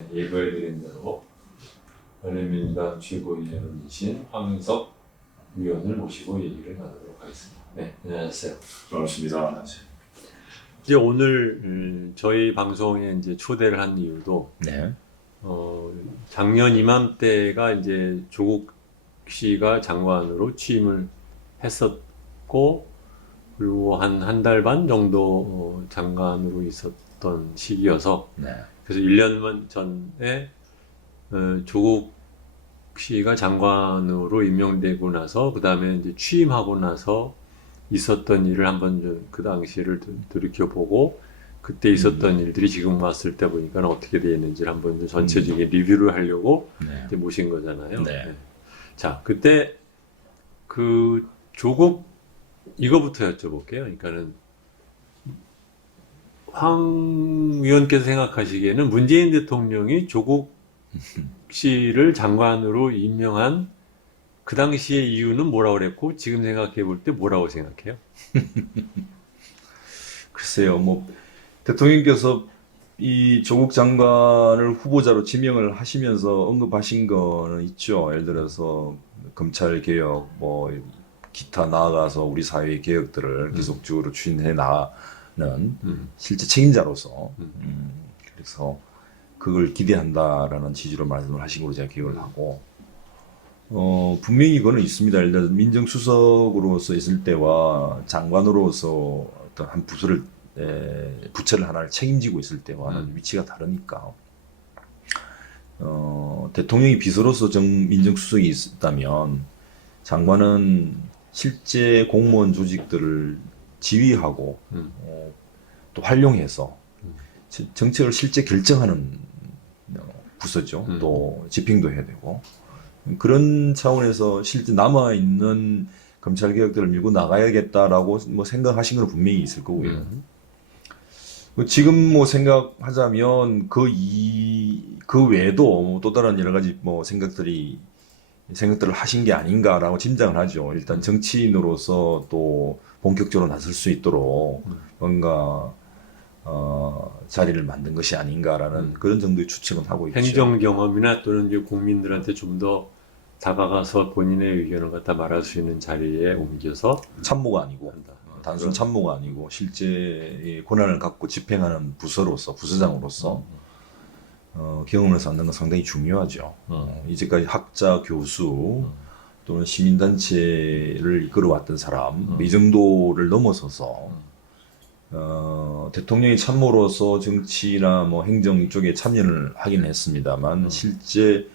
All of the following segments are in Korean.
예고해드린 대로 바른민주당 최고위원이신 황인석 의원을 모시고 얘기를 나누도록 하겠습니다. 네, 안녕하세요. 반갑습니다. 이제 오늘 저희 방송에 이제 초대를 한 이유도 네. 작년 이맘때가 이제 조국 씨가 장관으로 취임을 했었고, 그리고 한 달 반 정도 장관으로 있었던 시기여서, 네. 그래서 1년 전에 조국 씨가 장관으로 임명되고 나서 그 다음에 이제 취임하고 나서 있었던 일을 한번 그 당시를 돌이켜보고, 그때 있었던 일들이 지금 왔을 때 보니까 어떻게 되어 있는지를 한번 전체적인 리뷰를 하려고 네. 이제 모신 거잖아요. 네. 네. 자, 그때 그 조국 이거부터 여쭤볼게요. 그러니까는 황 위원께서 생각하시기에는 문재인 대통령이 조국 씨를 장관으로 임명한 그 당시의 이유는 뭐라고 그랬고, 지금 생각해 볼 때 뭐라고 생각해요? 글쎄요, 대통령께서 이 조국 장관을 후보자로 지명을 하시면서 언급하신 거는 있죠. 예를 들어서 검찰 개혁, 기타 나아가서 우리 사회의 개혁들을 계속적으로 추진해 나가는 실제 책임자로서, 그래서 그걸 기대한다라는 취지로 말씀을 하신 걸로 제가 기억을 하고, 분명히 그거는 있습니다. 예를 들어서 민정수석으로서 있을 때와 장관으로서 어떤 한 부처를 하나를 책임지고 있을 때와는 위치가 다르니까, 대통령이 비서로서 민정수석이 있다면 장관은 실제 공무원 조직들을 지휘하고 또 활용해서 정책을 실제 결정하는 부서죠. 또 집행도 해야 되고, 그런 차원에서 실제 남아있는 검찰 개혁들을 밀고 나가야겠다라고 생각하신 건 분명히 있을 거고요. 지금 생각하자면 그 외에도 또 다른 여러 가지 생각들을 하신 게 아닌가라고 짐작을 하죠. 일단 정치인으로서 또 본격적으로 나설 수 있도록 뭔가 자리를 만든 것이 아닌가라는 그런 정도의 추측은 하고 있죠. 행정 경험이나 또는 이제 국민들한테 좀 더 다가가서 본인의 의견을 갖다 말할 수 있는 자리에 옮겨서 참모가 아니고 한다. 단순 참모가 아니고 실제 권한을 갖고 집행하는 부서장으로서 경험을 쌓는 건 상당히 중요하죠. 이제까지 학자, 교수 또는 시민단체를 이끌어왔던 사람, 이 정도를 넘어서서 대통령이 참모로서 정치나 행정 쪽에 참여를 하긴 했습니다만 실제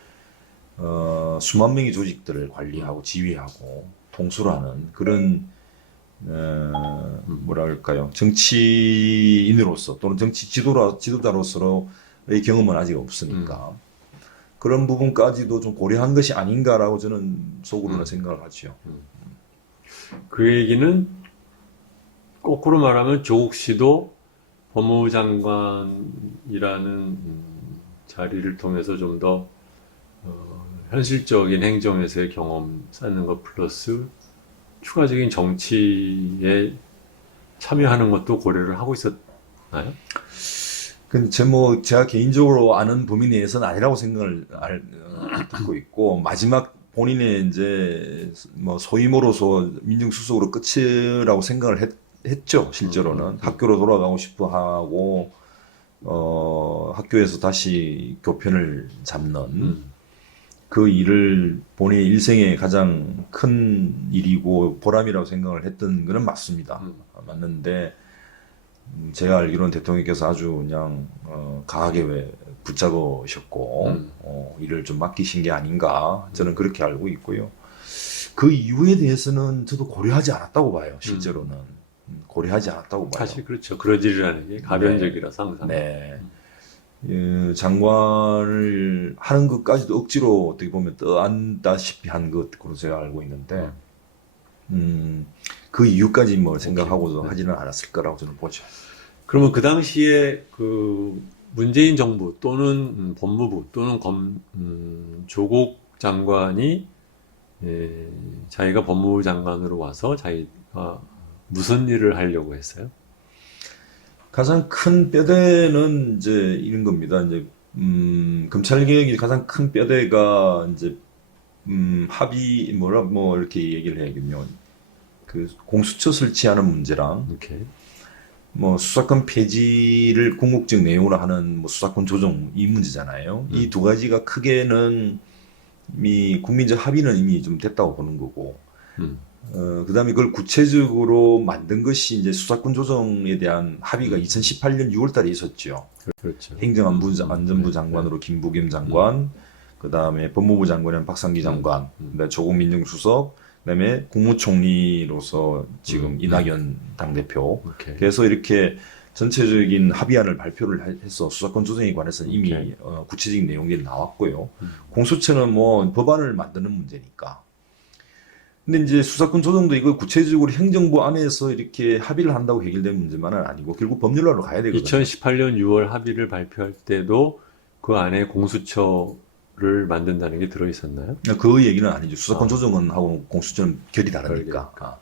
수만 명의 조직들을 관리하고 지휘하고 통솔하는 그런 뭐랄까요, 정치인으로서 또는 정치 지도자로서의 경험은 아직 없으니까 그런 부분까지도 좀 고려한 것이 아닌가라고 저는 속으로는 생각을 하죠. 그 얘기는 거꾸로 말하면 조국 씨도 법무부 장관이라는 자리를 통해서 좀 더 현실적인 행정에서의 경험 쌓는 것 플러스 추가적인 정치에 참여하는 것도 고려를 하고 있었나요? 근데 제가 개인적으로 아는 범위 내에서는 아니라고 생각을 듣고 있고, 마지막 본인의 이제 소임으로서 민정수석으로 끝이라고 생각을 했죠. 실제로는 학교로 돌아가고 싶어 하고 학교에서 다시 교편을 잡는 그 일을 본인의 일생의 가장 큰 일이고 보람이라고 생각을 했던 것은 맞습니다. 맞는데 제가 알기로는 대통령께서 아주 그냥 강하게 붙잡으셨고 일을 좀 맡기신 게 아닌가, 저는 그렇게 알고 있고요. 그 이유에 대해서는 저도 고려하지 않았다고 봐요. 실제로는 고려하지 않았다고 봐요. 사실 그렇죠. 그러지라는 게 가변적이라서 항상. 네. 장관을 하는 것까지도 억지로 어떻게 보면 떠안다시피 한 것으로 제가 알고 있는데, 그 이유까지 생각하고도 하지는 않았을 거라고 저는 보죠. 그러면 그 당시에 그 문재인 정부 또는 법무부 또는 조국 장관이 자기가 법무부 장관으로 와서 자기가 무슨 일을 하려고 했어요? 가장 큰 뼈대는 이제 이런 겁니다. 이제 검찰 개혁이 가장 큰 뼈대가 이제 합의 뭐 이렇게 얘기를 해야겠네요. 그 공수처 설치하는 문제랑 이렇게. 뭐 수사권 폐지를 궁극적 내용으로 하는 뭐 수사권 조정 이 문제잖아요. 이 두 가지가 크게는 이미 국민적 합의는 이미 좀 됐다고 보는 거고, 음. 그다음에 그걸 구체적으로 만든 것이 이제 수사권 조정에 대한 합의가 2018년 6월달에 있었죠. 그렇죠. 행정안전부 네, 장관으로 김부겸 장관, 그다음에 법무부 장관은 박상기 장관, 그다음에 조국 민정수석, 그다음에 국무총리로서 지금 이낙연 당대표. 오케이. 그래서 이렇게 전체적인 합의안을 발표를 해서 수사권 조정에 관해서는 이미 오케이. 구체적인 내용들이 나왔고요. 공수처는 뭐 법안을 만드는 문제니까. 근데 이제 수사권 조정도 이거 구체적으로 행정부 안에서 이렇게 합의를 한다고 해결된 문제만은 아니고 결국 법률안으로 가야 되거든요. 2018년 6월 합의를 발표할 때도 그 안에 공수처를 만든다는 게 들어 있었나요? 그 얘기는 아니죠. 수사권 조정은 하고 공수처는 결이 다르니까.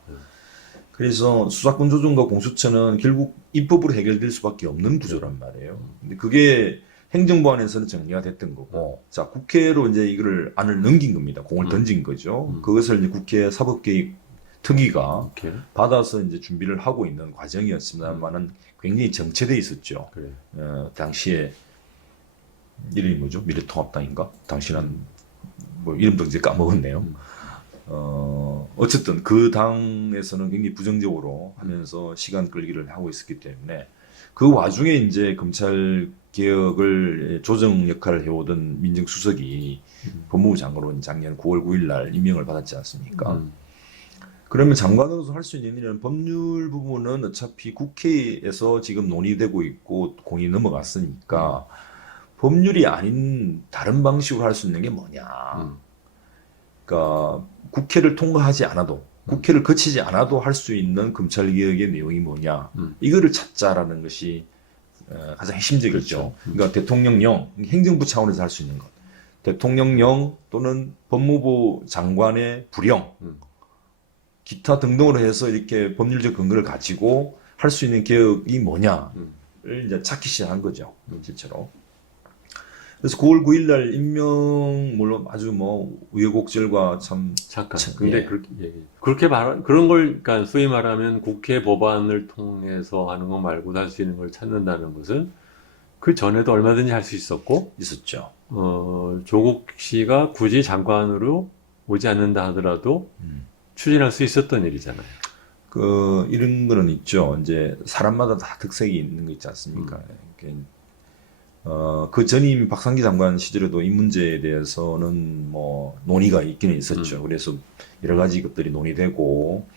그래서 수사권 조정과 공수처는 결국 입법으로 해결될 수밖에 없는 구조란 말이에요. 근데 그게 행정부 안에서는 정리가 됐던 거고, 자, 국회로 이제 이거를 안을 넘긴 겁니다. 공을 던진 거죠. 그것을 이제 국회 사법개혁 특위가 오케이. 받아서 이제 준비를 하고 있는 과정이었습니다만은 굉장히 정체돼 있었죠. 그래. 당시에 이름이 뭐죠? 미래통합당인가? 당시는 뭐 이름도 이제 까먹었네요. 어쨌든 그 당에서는 굉장히 부정적으로 하면서 시간 끌기를 하고 있었기 때문에 그 와중에 이제 검찰 개혁을 조정 역할을 해오던 민정수석이 법무부 장관으로 작년 9월 9일 날 임명을 받았지 않습니까? 그러면 장관으로서 할 수 있는 일은 법률 부분은 어차피 국회에서 지금 논의되고 있고 공이 넘어갔으니까 법률이 아닌 다른 방식으로 할 수 있는 게 뭐냐? 그러니까 국회를 통과하지 않아도 국회를 거치지 않아도 할 수 있는 검찰개혁의 내용이 뭐냐? 이거를 찾자라는 것이 가장 핵심적이죠. 그렇죠. 그러니까 대통령령, 행정부 차원에서 할 수 있는 것. 대통령령 또는 법무부 장관의 부령, 기타 등등으로 해서 이렇게 법률적 근거를 가지고 할 수 있는 개혁이 뭐냐를 이제 찾기 시작한 거죠. 실제로. 그래서 9월 9일 날 임명 물론 아주 뭐 우여곡절과 참 잠깐. 근데 예. 그렇게 그런 걸, 그러니까 소위 말하면 국회 법안을 통해서 하는 거 말고도 할 수 있는 걸 찾는다는 것은 그 전에도 얼마든지 할 수 있었고, 있었죠. 조국 씨가 굳이 장관으로 오지 않는다 하더라도 추진할 수 있었던 일이잖아요. 이런 거는 있죠. 이제 사람마다 다 특색이 있는 거 있지 않습니까? 그 전임 박상기 장관 시절에도 이 문제에 대해서는 뭐 논의가 있기는 있었죠. 그래서 여러 가지 것들이 논의되고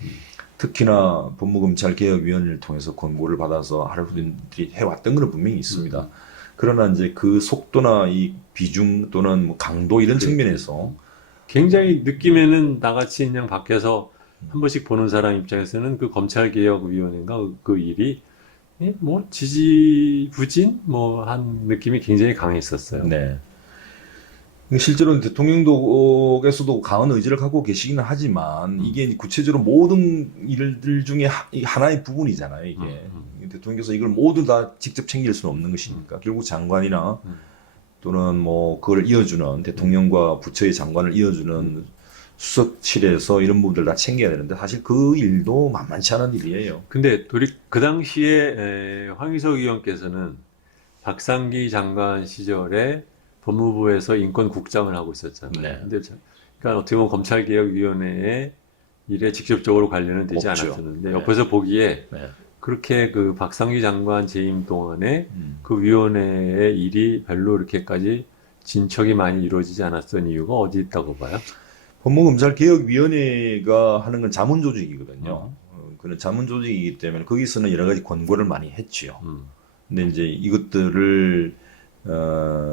특히나 법무검찰개혁위원회를 통해서 권고를 받아서 하루들이 해왔던 건 분명히 있습니다. 그러나 이제 그 속도나 이 비중 또는 뭐 강도 이런 측면에서 굉장히 느낌에는 나같이 그냥 밖에서 한 번씩 보는 사람 입장에서는 그 검찰개혁위원회인가 그 일이 뭐 지지부진 뭐 한 느낌이 굉장히 강했었어요. 네. 실제로는 대통령께서도 강한 의지를 갖고 계시기는 하지만 이게 구체적으로 모든 일들 중에 하나의 부분이잖아요. 이게 대통령께서 이걸 모두 다 직접 챙길 수는 없는 것이니까 결국 장관이나 또는 뭐 그걸 이어주는 대통령과 부처의 장관을 이어주는 수석실에서 이런 부분들 다 챙겨야 되는데 사실 그 일도 만만치 않은 일이에요. 근데 그 당시에 황희석 의원께서는 박상기 장관 시절에 법무부에서 인권국장을 하고 있었잖아요. 네. 근데 그러니까 어떻게 보면 검찰개혁위원회의 일에 직접적으로 관련은 되지 없죠. 않았었는데 네. 옆에서 보기에 네. 그렇게 그 박상기 장관 재임 동안에 그 위원회의 일이 별로 이렇게까지 진척이 많이 이루어지지 않았던 이유가 어디 있다고 봐요? 법무검찰개혁위원회가 하는 건 자문조직이거든요. 그런 자문조직이기 때문에 거기서는 여러 가지 권고를 많이 했지요. 근데 이제 이것들을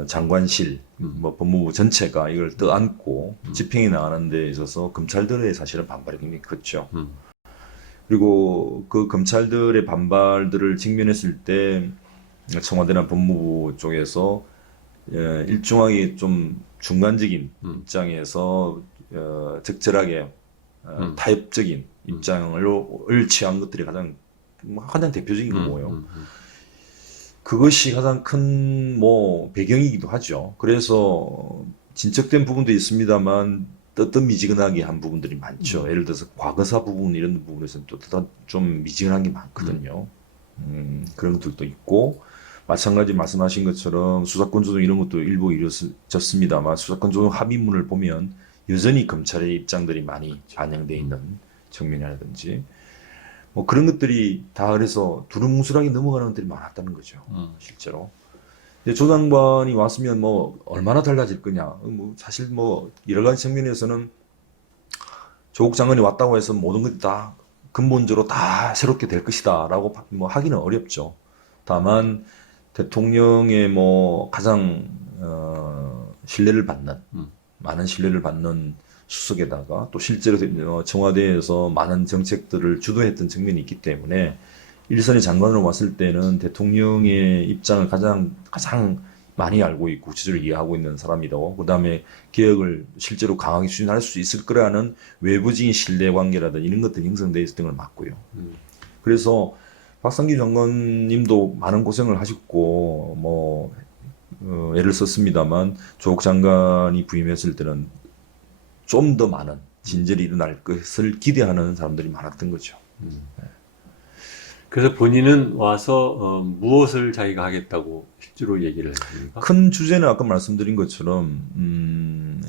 장관실, 뭐 법무부 전체가 이걸 떠안고 집행해 나가는 데 있어서 검찰들의 사실은 반발이 굉장히 컸죠. 그리고 그 검찰들의 반발들을 직면했을 때 청와대나 법무부 쪽에서 일종하게 좀 중간적인 입장에서 적절하게 타협적인 입장을 취한 것들이 가장 대표적인 거고요. 그것이 가장 큰 뭐 배경이기도 하죠. 그래서 진척된 부분도 있습니다만 뜨뜻미지근하게 한 부분들이 많죠. 예를 들어서 과거사 부분 이런 부분에서는 또 좀 미지근한 게 많거든요. 그런 것들도 있고 마찬가지 말씀하신 것처럼 수사권 조정 이런 것도 일부 이루어졌습니다만 수사권 조정 합의문을 보면 여전히 검찰의 입장들이 많이 반영되어 있는 측면이라든지 뭐 그런 것들이 다 그래서 두루뭉술하게 넘어가는 것들이 많았다는 거죠. 실제로. 근데 조 장관이 왔으면 뭐 얼마나 달라질 거냐. 뭐 사실 뭐 여러 가지 측면에서는 조국 장관이 왔다고 해서 모든 것이 다 근본적으로 다 새롭게 될 것이다라고 뭐 하기는 어렵죠. 다만 대통령의 뭐 가장 신뢰를 받는 많은 신뢰를 받는 수석에다가 또 실제로 청와대에서 많은 정책들을 주도했던 측면이 있기 때문에 일선의 장관으로 왔을 때는 대통령의 입장을 가장 많이 알고 있고 구체적으로 이해하고 있는 사람이고 그다음에 개혁을 실제로 강하게 추진할 수 있을 거라는 외부적인 신뢰관계라든지 이런 것들이 형성되어 있었던 걸 맞고요. 그래서 박상기 장관님도 많은 고생을 하셨고 뭐 애를 썼습니다만 조국 장관이 부임했을 때는 좀 더 많은 진절이 일어날 것을 기대하는 사람들이 많았던 거죠. 그래서 본인은 와서 무엇을 자기가 하겠다고 실제로 얘기를 했습니까? 큰 주제는 아까 말씀드린 것처럼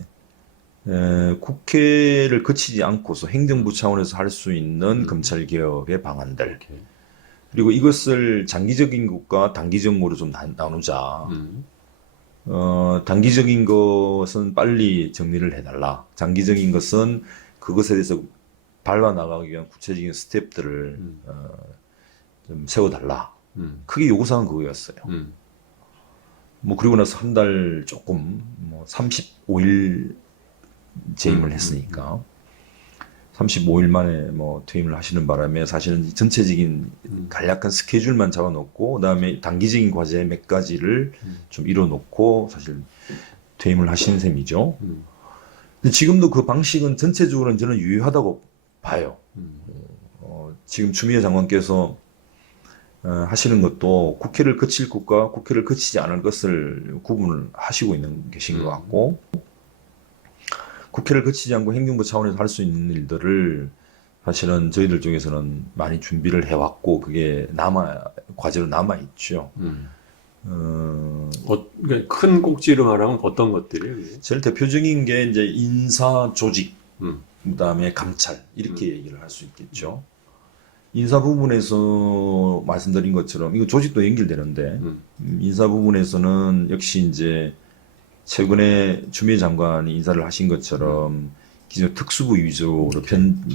국회를 거치지 않고서 행정부 차원에서 할 수 있는 검찰 개혁의 방안들 오케이. 그리고 이것을 장기적인 것과 단기적으로 좀 나누자. 단기적인 것은 빨리 정리를 해달라. 장기적인 것은 그것에 대해서 밟아 나가기 위한 구체적인 스텝들을 좀 세워달라. 크게 요구사항은 그거였어요. 뭐 그리고 나서 한 달 조금 뭐 35일 재임을 했으니까 35일 만에 뭐 퇴임을 하시는 바람에 사실은 전체적인 간략한 스케줄만 잡아놓고 그다음에 단기적인 과제 몇 가지를 좀 이뤄놓고 사실 퇴임을 하신 셈이죠. 근데 지금도 그 방식은 전체적으로는 저는 유효하다고 봐요. 지금 추미애 장관께서 하시는 것도 국회를 거칠 것과 국회를 거치지 않을 것을 구분을 하시고 계신 것 같고 국회를 거치지 않고 행정부 차원에서 할 수 있는 일들을 사실은 저희들 쪽에서는 많이 준비를 해왔고 그게 과제로 남아있죠. 그러니까 큰 꼭지로 말하면 어떤 것들이에요? 그게? 제일 대표적인 게 이제 인사 조직, 그다음에 감찰 이렇게 얘기를 할 수 있겠죠. 인사 부분에서 말씀드린 것처럼 이거 조직도 연결되는데 인사 부분에서는 역시 이제 최근에 추미애 장관이 인사를 하신 것처럼 기존 특수부 위주로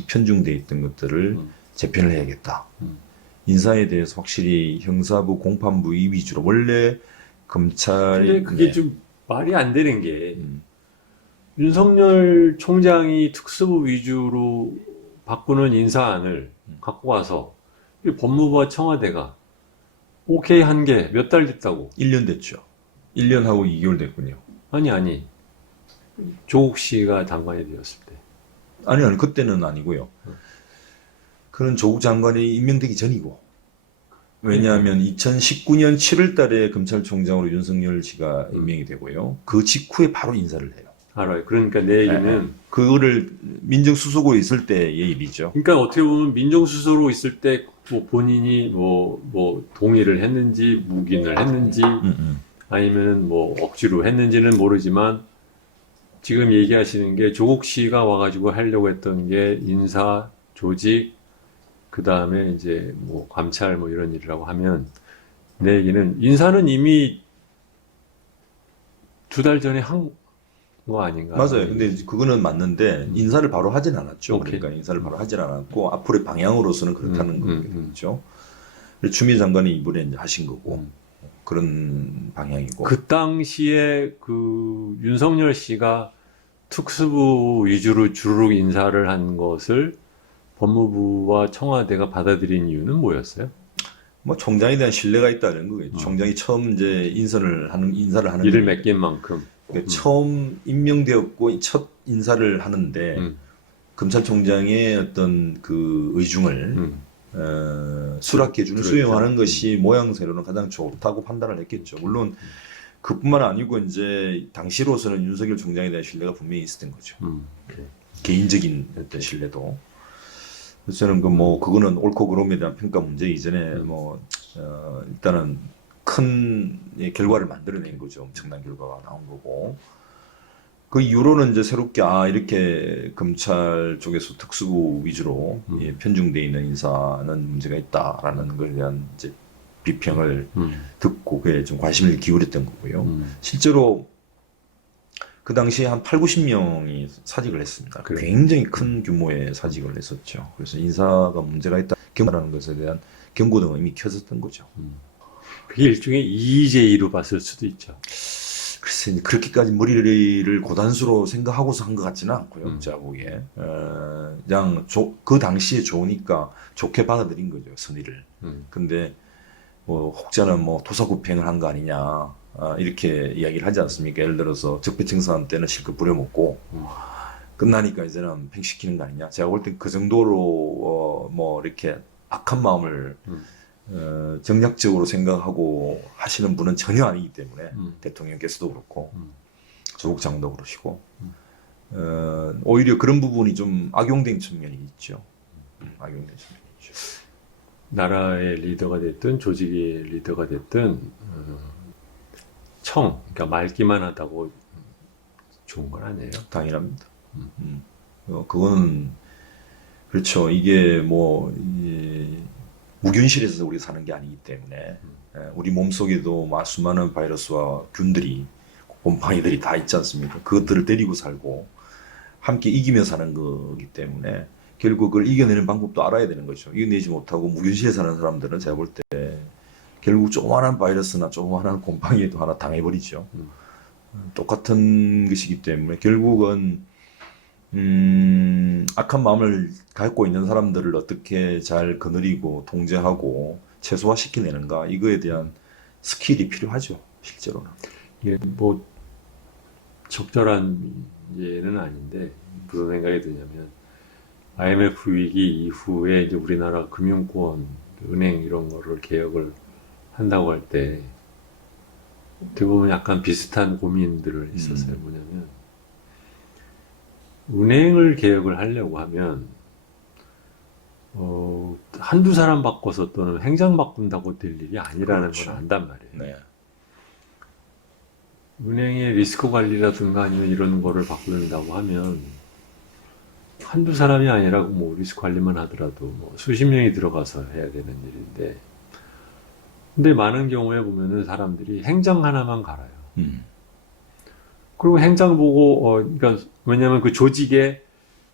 편중돼 있던 것들을 재편을 해야겠다. 인사에 대해서 확실히 형사부, 공판부 이 위주로 원래 검찰이 근데 그게 좀 말이 안 되는 게 윤석열 총장이 특수부 위주로 바꾸는 인사안을 갖고 와서 이 법무부와 청와대가 오케이 한 게 몇 달 됐다고. 1년 됐죠. 1년하고 2개월 됐군요. 아니. 조국 씨가 장관이 되었을 때. 아니, 그때는 아니고요. 그는 조국 장관이 임명되기 전이고. 왜냐하면 2019년 7월 달에 검찰총장으로 윤석열 씨가 임명이 되고요. 그 직후에 바로 인사를 해요. 알아요. 그러니까 내 얘기는 그거를 민정수석으로 있을 때의 일이죠. 그러니까 어떻게 보면 민정수석으로 있을 때 뭐 본인이 뭐 동의를 했는지 묵인을 했는지 아니면 뭐 억지로 했는지는 모르지만 지금 얘기하시는 게 조국 씨가 와가지고 하려고 했던 게 인사, 조직, 그 다음에 이제 뭐 감찰 뭐 이런 일이라고 하면 내 얘기는 인사는 이미 2달 전에 한 거 아닌가? 맞아요. 근데 그거는 맞는데 인사를 바로 하진 않았죠. 오케이. 그러니까 인사를 바로 하진 않았고 앞으로의 방향으로서는 그렇다는 거겠죠. 추미애 장관이 이번에 이제 하신 거고 그런 방향이고. 그 당시에 그 윤석열 씨가 특수부 위주로 주르륵 인사를 한 것을 법무부와 청와대가 받아들인 이유는 뭐였어요? 뭐 총장에 대한 신뢰가 있다는 거겠죠. 총장이 처음 이제 인사를 하는 일을 맡긴 만큼. 그러니까 처음 임명되었고 첫 인사를 하는데 검찰총장의 어떤 그 의중을 수락해주는 그렇죠. 수용하는 것이 모양새로는 가장 좋다고 판단을 했겠죠. 물론 그뿐만 아니고 이제 당시로서는 윤석열 총장에 대한 신뢰가 분명히 있었던 거죠. 네. 개인적인 어떤 신뢰도. 그래서 저는 그거는 옳고 그름에 대한 평가 문제 이전에 일단은 큰 결과를 만들어낸 거죠. 엄청난 결과가 나온 거고. 그 이후로는 이제 새롭게 이렇게 검찰 쪽에서 특수부 위주로 편중돼 있는 인사는 문제가 있다라는 것에 대한 이제 비평을 듣고 그에 좀 관심을 기울였던 거고요. 실제로 그 당시에 한 8, 90명이 사직을 했습니다. 그래요. 굉장히 큰 규모의 사직을 했었죠. 그래서 인사가 문제가 있다, 경고라는 것에 대한 경고등은 이미 켜졌던 거죠. 그게 일종의 이의제의로 봤을 수도 있죠. 글쎄, 이제 그렇게까지 머리를 고단수로 생각하고서 한 것 같지는 않고요. 제가 보기에. 그냥 그 당시에 좋으니까 좋게 받아들인 거죠, 선의를. 근데 혹자는 토사구팽을 한 거 아니냐. 이렇게 이야기를 하지 않습니까? 예를 들어서 적폐청산 때는 실컷 부려먹고 끝나니까 이제는 팽시키는 거 아니냐. 제가 볼 땐 그 정도로 이렇게 악한 마음을 정략적으로 생각하고 하시는 분은 전혀 아니기 때문에 대통령께서도 그렇고 조국 장관도 그러시고 오히려 그런 부분이 좀 악용된 측면이 있죠. 악용된 측면이 있죠. 나라의 리더가 됐든 조직의 리더가 됐든 그러니까 말기만 하다고 좋은 건 아니에요. 당연합니다. 그거는 그렇죠. 이게 무균실에서 우리 사는 게 아니기 때문에 우리 몸속에도 수많은 바이러스와 균들이 곰팡이들이 다 있지 않습니까? 그것들을 데리고 살고 함께 이기며 사는 거기 때문에 결국 그걸 이겨내는 방법도 알아야 되는 거죠. 이겨내지 못하고 무균실에 사는 사람들은 제가 볼 때 결국 조그마한 바이러스나 조그마한 곰팡이에도 하나 당해버리죠. 똑같은 것이기 때문에 결국은 악한 마음을 갖고 있는 사람들을 어떻게 잘 거느리고 통제하고 최소화시켜내는가, 이거에 대한 스킬이 필요하죠, 실제로는. 이게 적절한 예는 아닌데 무슨 생각이 드냐면 IMF 위기 이후에 이제 우리나라 금융권, 은행 이런 거를 개혁을 한다고 할 때 어떻게 보면 약간 비슷한 고민들을 했었어요. 뭐냐면 은행을 개혁을 하려고 하면 한두 사람 바꿔서 또는 행장 바꾼다고 될 일이 아니라는 그렇죠. 걸 안단 말이에요. 네. 은행의 리스크 관리라든가 아니면 이런 거를 바꾼다고 하면 한두 사람이 아니라 리스크 관리만 하더라도 수십 명이 들어가서 해야 되는 일인데, 근데 많은 경우에 보면은 사람들이 행장 하나만 갈아요. 그리고 행장 보고 그러니까 왜냐하면 그 조직에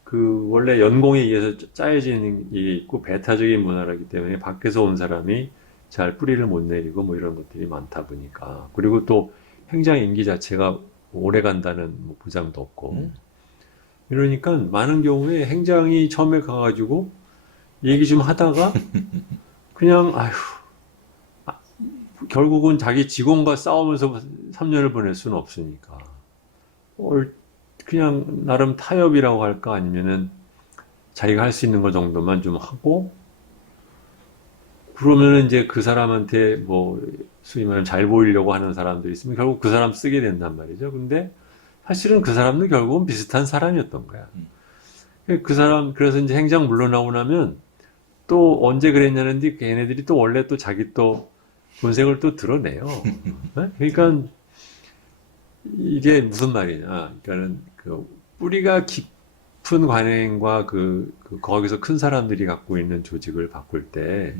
그 원래 연공에 의해서 짜여지는 게 있고 배타적인 문화라기 때문에 밖에서 온 사람이 잘 뿌리를 못 내리고 이런 것들이 많다 보니까, 그리고 또 행장 임기 자체가 오래 간다는 보장도 없고 이러니까 많은 경우에 행장이 처음에 가가지고 얘기 좀 하다가 그냥 결국은 자기 직원과 싸우면서 3년을 보낼 수는 없으니까 그냥 나름 타협이라고 할까, 아니면은 자기가 할 수 있는 것 정도만 좀 하고, 그러면은 이제 그 사람한테 소위 말하면 잘 보이려고 하는 사람들이 있으면 결국 그 사람 쓰게 된단 말이죠. 근데 사실은 그 사람도 결국은 비슷한 사람이었던 거야. 그 사람, 그래서 이제 행장 물러나고 나면 또 언제 그랬냐는데 걔네들이 또 원래 또 자기 또 본색을 또 드러내요. 네? 그러니까 이게 무슨 말이냐. 그러니까는 그 뿌리가 깊은 관행과 거기서 큰 사람들이 갖고 있는 조직을 바꿀 때,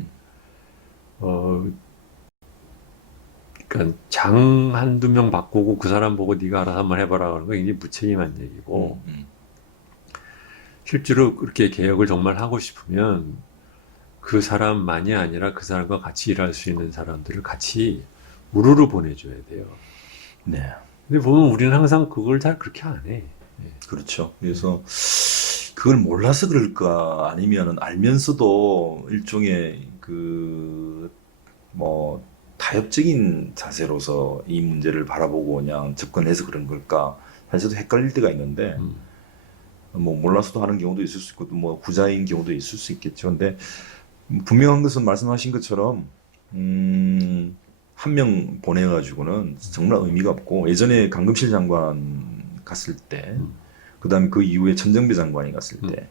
그러니까 장 한두 명 바꾸고 그 사람 보고 네가 알아서 한번 해봐라 그러는 건 이게 무책임한 얘기고, 실제로 그렇게 개혁을 정말 하고 싶으면 그 사람만이 아니라 그 사람과 같이 일할 수 있는 사람들을 같이 우르르 보내줘야 돼요. 네. 근데 보면 우리는 항상 그걸 잘 그렇게 안 해. 그렇죠. 그래서 그걸 몰라서 그럴까, 아니면 알면서도 일종의 타협적인 자세로서 이 문제를 바라보고 그냥 접근해서 그런 걸까, 사실 헷갈릴 때가 있는데, 몰라서도 하는 경우도 있을 수 있고, 후자인 경우도 있을 수 있겠죠. 근데 분명한 것은 말씀하신 것처럼 한 명 보내가지고는 정말 의미가 없고 예전에 강금실 장관 갔을 때 그다음에 그 이후에 천정배 장관이 갔을 때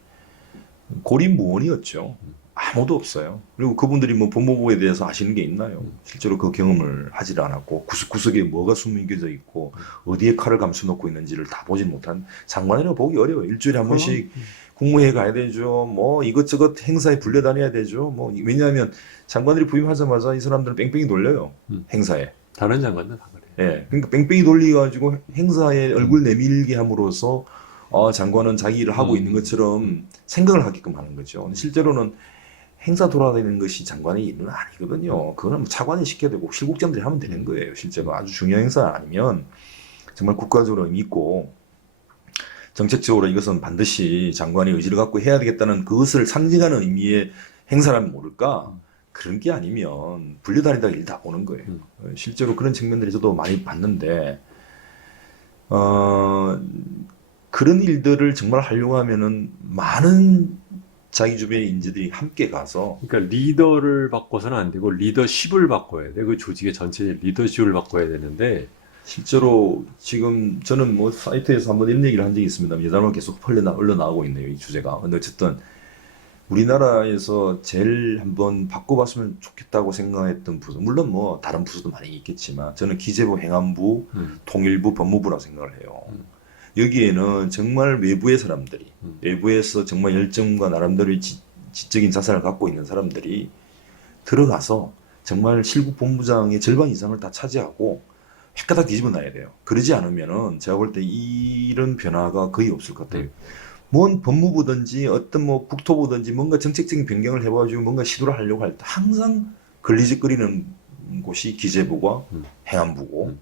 고립무원이었죠. 아무도 없어요. 그리고 그분들이 뭐 법무부에 대해서 아시는 게 있나요? 실제로 그 경험을 하질 않았고 구석구석에 뭐가 숨겨져 있고 어디에 칼을 감춰 놓고 있는지를 다 보진 못한 장관이라고 보기 어려워요. 일주일에 한 번씩 국무회의 가야 되죠. 뭐 이것저것 행사에 불려다녀야 되죠. 뭐 왜냐하면 장관들이 부임하자마자 이 사람들은 뺑뺑이 돌려요. 행사에. 다른 장관도 다 그래요. 예. 그러니까 뺑뺑이 돌려가지고 행사에 얼굴 내밀게 함으로써 장관은 자기 일을 하고 있는 것처럼 생각을 하게끔 하는 거죠. 근데 실제로는 행사 돌아다니는 것이 장관의 일은 아니거든요. 그거는 뭐 차관이 시켜야 되고 실국장들이 하면 되는 거예요. 실제로 아주 중요한 행사 아니면 정말 국가적으로 의미 있고 정책적으로 이것은 반드시 장관의 의지를 갖고 해야 되겠다는 그것을 상징하는 의미의 행사라면 모를까? 그런 게 아니면 불려다니다가 일 다 보는 거예요. 실제로 그런 측면들이 저도 많이 봤는데 그런 일들을 정말 하려고 하면은 많은 자기 주변의 인재들이 함께 가서 그러니까 리더를 바꿔서는 안 되고 리더십을 바꿔야 돼. 그 조직의 전체 리더십을 바꿔야 되는데 실제로 지금 저는 뭐 사이트에서 한번 이런 얘기를 한 적이 있습니다. 예전에 계속 흘러나오고 있네요, 이 주제가. 근데 어쨌든 우리나라에서 제일 한번 바꿔봤으면 좋겠다고 생각했던 부서, 물론 뭐 다른 부서도 많이 있겠지만 저는 기재부, 행안부, 통일부, 법무부라고 생각을 해요. 여기에는 정말 외부의 사람들이, 외부에서 정말 열정과 나름대로의 지적인 자산을 갖고 있는 사람들이 들어가서 정말 실국 본부장의 절반 이상을 다 차지하고 획가닥 뒤집어 놔야 돼요. 그러지 않으면은 제가 볼 때 이런 변화가 거의 없을 것 같아요. 뭔 법무부든지 어떤 뭐 국토부든지 뭔가 정책적인 변경을 해가지고 뭔가 시도를 하려고 할 때 항상 걸리적거리는 곳이 기재부와 행안부고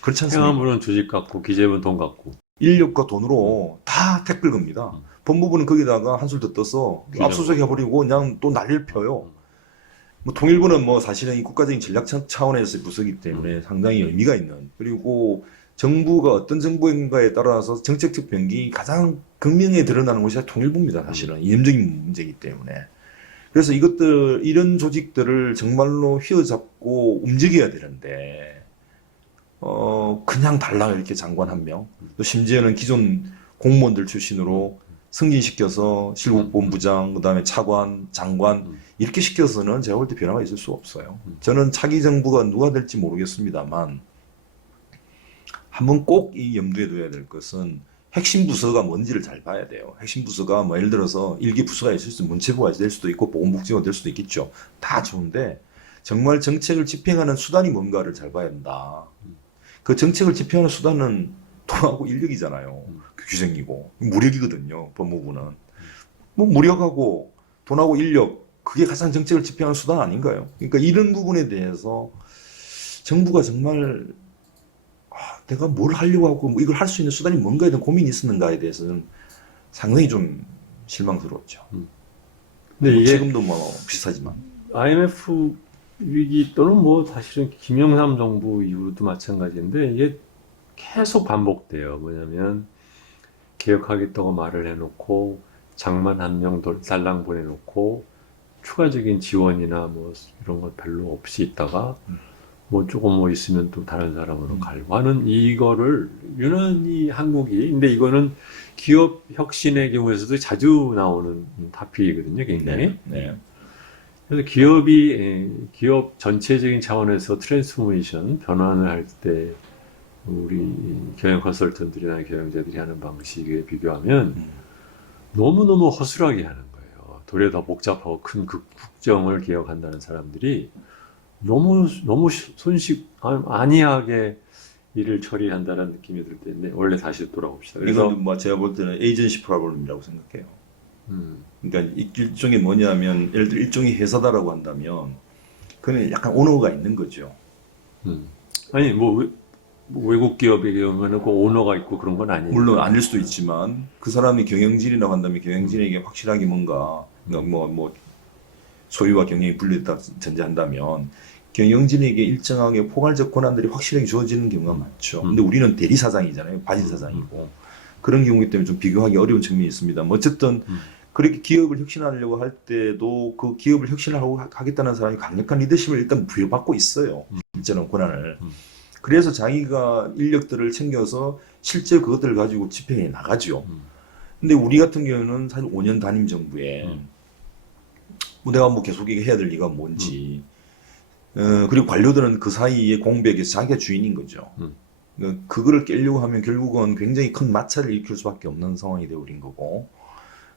그렇지 않습니까? 행안부는 조직 갖고 기재부는 돈 갖고 인력과 돈으로 다 태클 겁니다. 법무부는 거기다가 한술 더 떠서 압수수색 해버리고 그냥 또 난리를 펴요. 뭐 통일부는 뭐 사실은 이 국가적인 전략 차원에서의 부서이기 때문에 상당히 의미가 있는, 그리고 정부가 어떤 정부인가에 따라서 정책적 변경이 가장 극명하게 드러나는 곳이 통일부입니다. 사실은 이념적인 문제이기 때문에. 그래서 이런 조직들을 정말로 휘어잡고 움직여야 되는데 그냥 달라 이렇게 장관 한 명, 또 심지어는 기존 공무원들 출신으로 승진시켜서 실국본부장, 그다음에 차관, 장관 이렇게 시켜서는 제가 볼 때 변화가 있을 수 없어요. 저는 차기 정부가 누가 될지 모르겠습니다만 한번 꼭 이 염두에 둬야 될 것은 핵심 부서가 뭔지를 잘 봐야 돼요. 핵심 부서가 뭐 예를 들어서 일개 부서가 있을 수, 문체부가 될 수도 있고 보건복지부가 될 수도 있겠죠. 다 좋은데 정말 정책을 집행하는 수단이 뭔가를 잘 봐야 된다. 그 정책을 집행하는 수단은 돈하고 인력이잖아요. 규정이고 무력이거든요. 법무부는 뭐 무력하고 돈하고 인력, 그게 가장 정책을 집행하는 수단 아닌가요? 그러니까 이런 부분에 대해서 정부가 정말 내가 뭘 하려고 하고 뭐 이걸 할 수 있는 수단이 뭔가에 대한 고민이 있었는가에 대해서는 상당히 좀 실망스러웠죠. 근데 뭐 이게 지금도 뭐 비슷하지만 IMF 위기 또는 뭐 사실은 김영삼 정부 이후로도 마찬가지인데 이게 계속 반복돼요. 뭐냐면 개혁하겠다고 말을 해놓고 장관 한 명 달랑 보내놓고 추가적인 지원이나 뭐 이런 것 별로 없이 있다가 뭐 조금 뭐 있으면 또 다른 사람으로 갈고 하는 이거를 유난히 한국이, 근데 이거는 기업 혁신의 경우에서도 자주 나오는 타픽이거든요, 굉장히. 네. 그래서 기업 전체적인 차원에서 트랜스포메이션, 변환을 할 때 우리 경영 컨설턴트들이나 경영자들이 하는 방식에 비교하면 너무너무 허술하게 하는 거예요. 도리어 더 복잡하고 큰 국정을 개혁한다는 사람들이 너무 안이하게 일을 처리한다는 느낌이 들 때인데, 원래 다시 돌아봅시다. 그래서 이건 뭐 제가 볼 때는 에이전시 프로블럼이라고 생각해요. 그러니까 일종의 뭐냐면 예를 들어 일종의 회사다라고 한다면 그는 약간 오너가 있는 거죠. 아니 뭐 외국 기업의 경우에는 그 오너가 있고 그런 건 아니에요. 물론 아닐 수도 있지만 그 사람이 경영진이라고 한다면 경영진에게 확실하게 뭔가 뭐 소유와 경영이 분리됐다 전제한다면 경영진에게 일정하게 포괄적 권한들이 확실하게 주어지는 경우가 많죠. 근데 우리는 대리사장이잖아요. 바진사장이고. 그런 경우이기 때문에 좀 비교하기 어려운 측면이 있습니다. 어쨌든 그렇게 기업을 혁신하려고 할 때도 그 기업을 혁신하고 하겠다는 사람이 강력한 리더십을 일단 부여받고 있어요. 실제로 권한을. 그래서 자기가 인력들을 챙겨서 실제 그것들을 가지고 집행해 나가죠. 근데 우리 같은 경우는 사실 5년 단임 정부에 뭐 내가 뭐 계속 이게 해야 될 리가 뭔지 그리고 관료들은 그 사이에 공백에서 자기가 주인인 거죠. 그러니까 그거를 깨려고 하면 결국은 굉장히 큰 마찰을 일으킬 수밖에 없는 상황이 되어버린 거고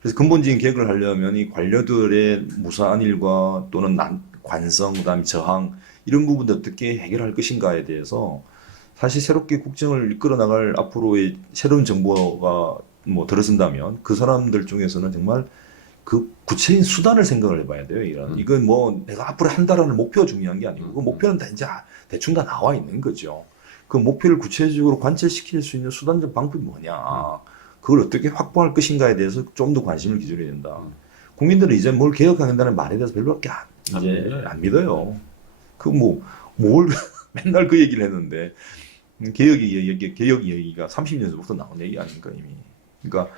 그래서 근본적인 개혁을 하려면 이 관료들의 무사한 일과 또는 관성, 그다음에 저항 이런 부분들 어떻게 해결할 것인가에 대해서 사실 새롭게 국정을 이끌어 나갈 앞으로의 새로운 정부가 뭐 들어선다면 그 사람들 중에서는 정말 그 구체적인 수단을 생각을 해봐야 돼요. 이건 뭐 내가 앞으로 한다라는 목표가 중요한 게 아니고 그 목표는 다 이제 대충 다 나와 있는 거죠. 그 목표를 구체적으로 관철시킬 수 있는 수단적 방법이 뭐냐. 그걸 어떻게 확보할 것인가에 대해서 좀 더 관심을 기울여야 된다. 국민들은 이제 뭘 개혁하겠다는 말에 대해서 별로밖에 안 믿어요. 그 뭘 맨날 그 얘기를 했는데 개혁 얘기가 30년 전부터 나온 얘기 아닙니까 이미. 그러니까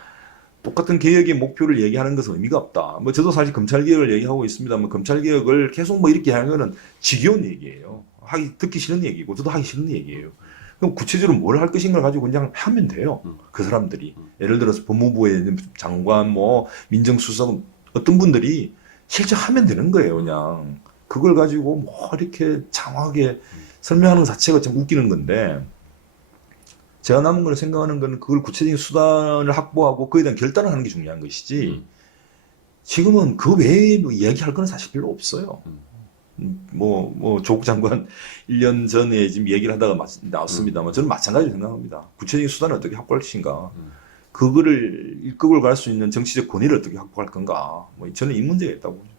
똑같은 개혁의 목표를 얘기하는 것은 의미가 없다. 뭐 저도 사실 검찰 개혁을 얘기하고 있습니다만 검찰 개혁을 계속 뭐 이렇게 하는 거는 지겨운 얘기예요. 듣기 싫은 얘기고 저도 하기 싫은 얘기예요. 그럼 구체적으로 뭘 할 것인가를 가지고 그냥 하면 돼요. 그 사람들이. 예를 들어서 법무부의 장관, 뭐 민정수석 어떤 분들이 실제 하면 되는 거예요. 그냥 그걸 가지고 뭐 이렇게 장황하게 설명하는 것 자체가 좀 웃기는 건데 제가 남은 걸 생각하는 거는 그걸 구체적인 수단을 확보하고 그에 대한 결단을 하는 게 중요한 것이지 지금은 그 외에 뭐 이야기할 건 사실 별로 없어요. 조국 장관 1년 전에 지금 얘기를 하다가 나왔습니다만 저는 마찬가지로 생각합니다. 구체적인 수단을 어떻게 확보할 것인가. 그거를 일극을 갈 수 있는 정치적 권위를 어떻게 확보할 건가. 저는 이 문제가 있다고 보죠.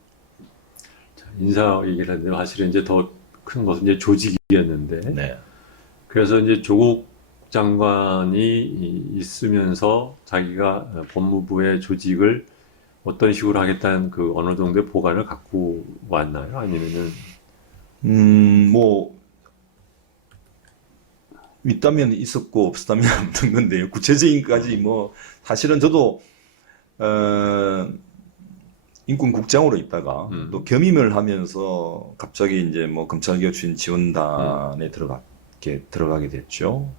인사 얘기를 했는데 사실은 이제 더 큰 것은 이제 조직이었는데 네. 그래서 이제 조국 장관이 있으면서 자기가 법무부의 조직을 어떤 식으로 하겠다는 그 어느 정도의 보관을 갖고 왔나요? 아니면은 있다면 있었고 없었다면 없던 건데요. 구체적인까지 사실은 저도 인권국장으로 있다가 또 겸임을 하면서 갑자기 이제 검찰개혁 지원단에 들어가게 됐죠.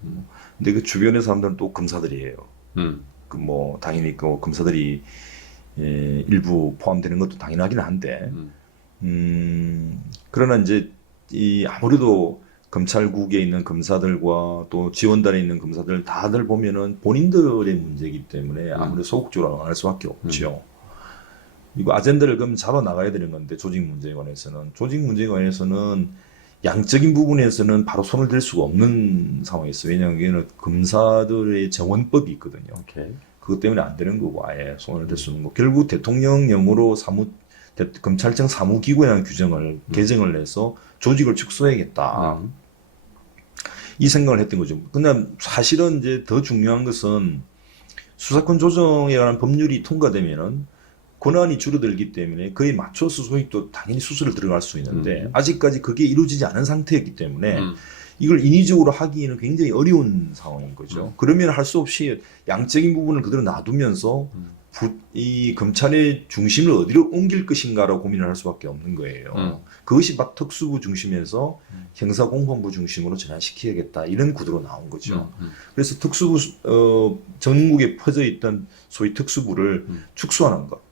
근데 그 주변의 사람들은 또 검사들이에요. 당연히 그 검사들이 일부 포함되는 것도 당연하긴 한데, 그러나 이제 아무래도 검찰국에 있는 검사들과 또 지원단에 있는 검사들 다들 보면은 본인들의 문제이기 때문에 아무래도 소극적으로 안 할 수밖에 없죠. 이거 아젠다를 그럼 잡아 나가야 되는 건데 조직 문제에 관해서는 양적인 부분에서는 바로 손을 댈 수가 없는 상황이 있어요. 왜냐하면 검사들의 정원법이 있거든요. 오케이. 그것 때문에 안 되는 거고 아예 손을 댈 수 없는 거. 결국 대통령령으로 검찰청 사무기구라는 규정을 개정을 해서 조직을 축소해야겠다. 이 생각을 했던 거죠. 근데 사실은 이제 더 중요한 것은 수사권 조정에 관한 법률이 통과되면은 권한이 줄어들기 때문에 그에 맞춰서 소위도 당연히 수술을 들어갈 수 있는데 아직까지 그게 이루어지지 않은 상태였기 때문에 이걸 인위적으로 하기에는 굉장히 어려운 상황인 거죠. 그러면 할 수 없이 양적인 부분을 그대로 놔두면서 이 검찰의 중심을 어디로 옮길 것인가라고 고민을 할 수밖에 없는 거예요. 그것이 막 특수부 중심에서 형사공판부 중심으로 전환시켜야겠다 이런 구도로 나온 거죠. 그래서 특수부 전국에 퍼져 있던 소위 특수부를 축소하는 것,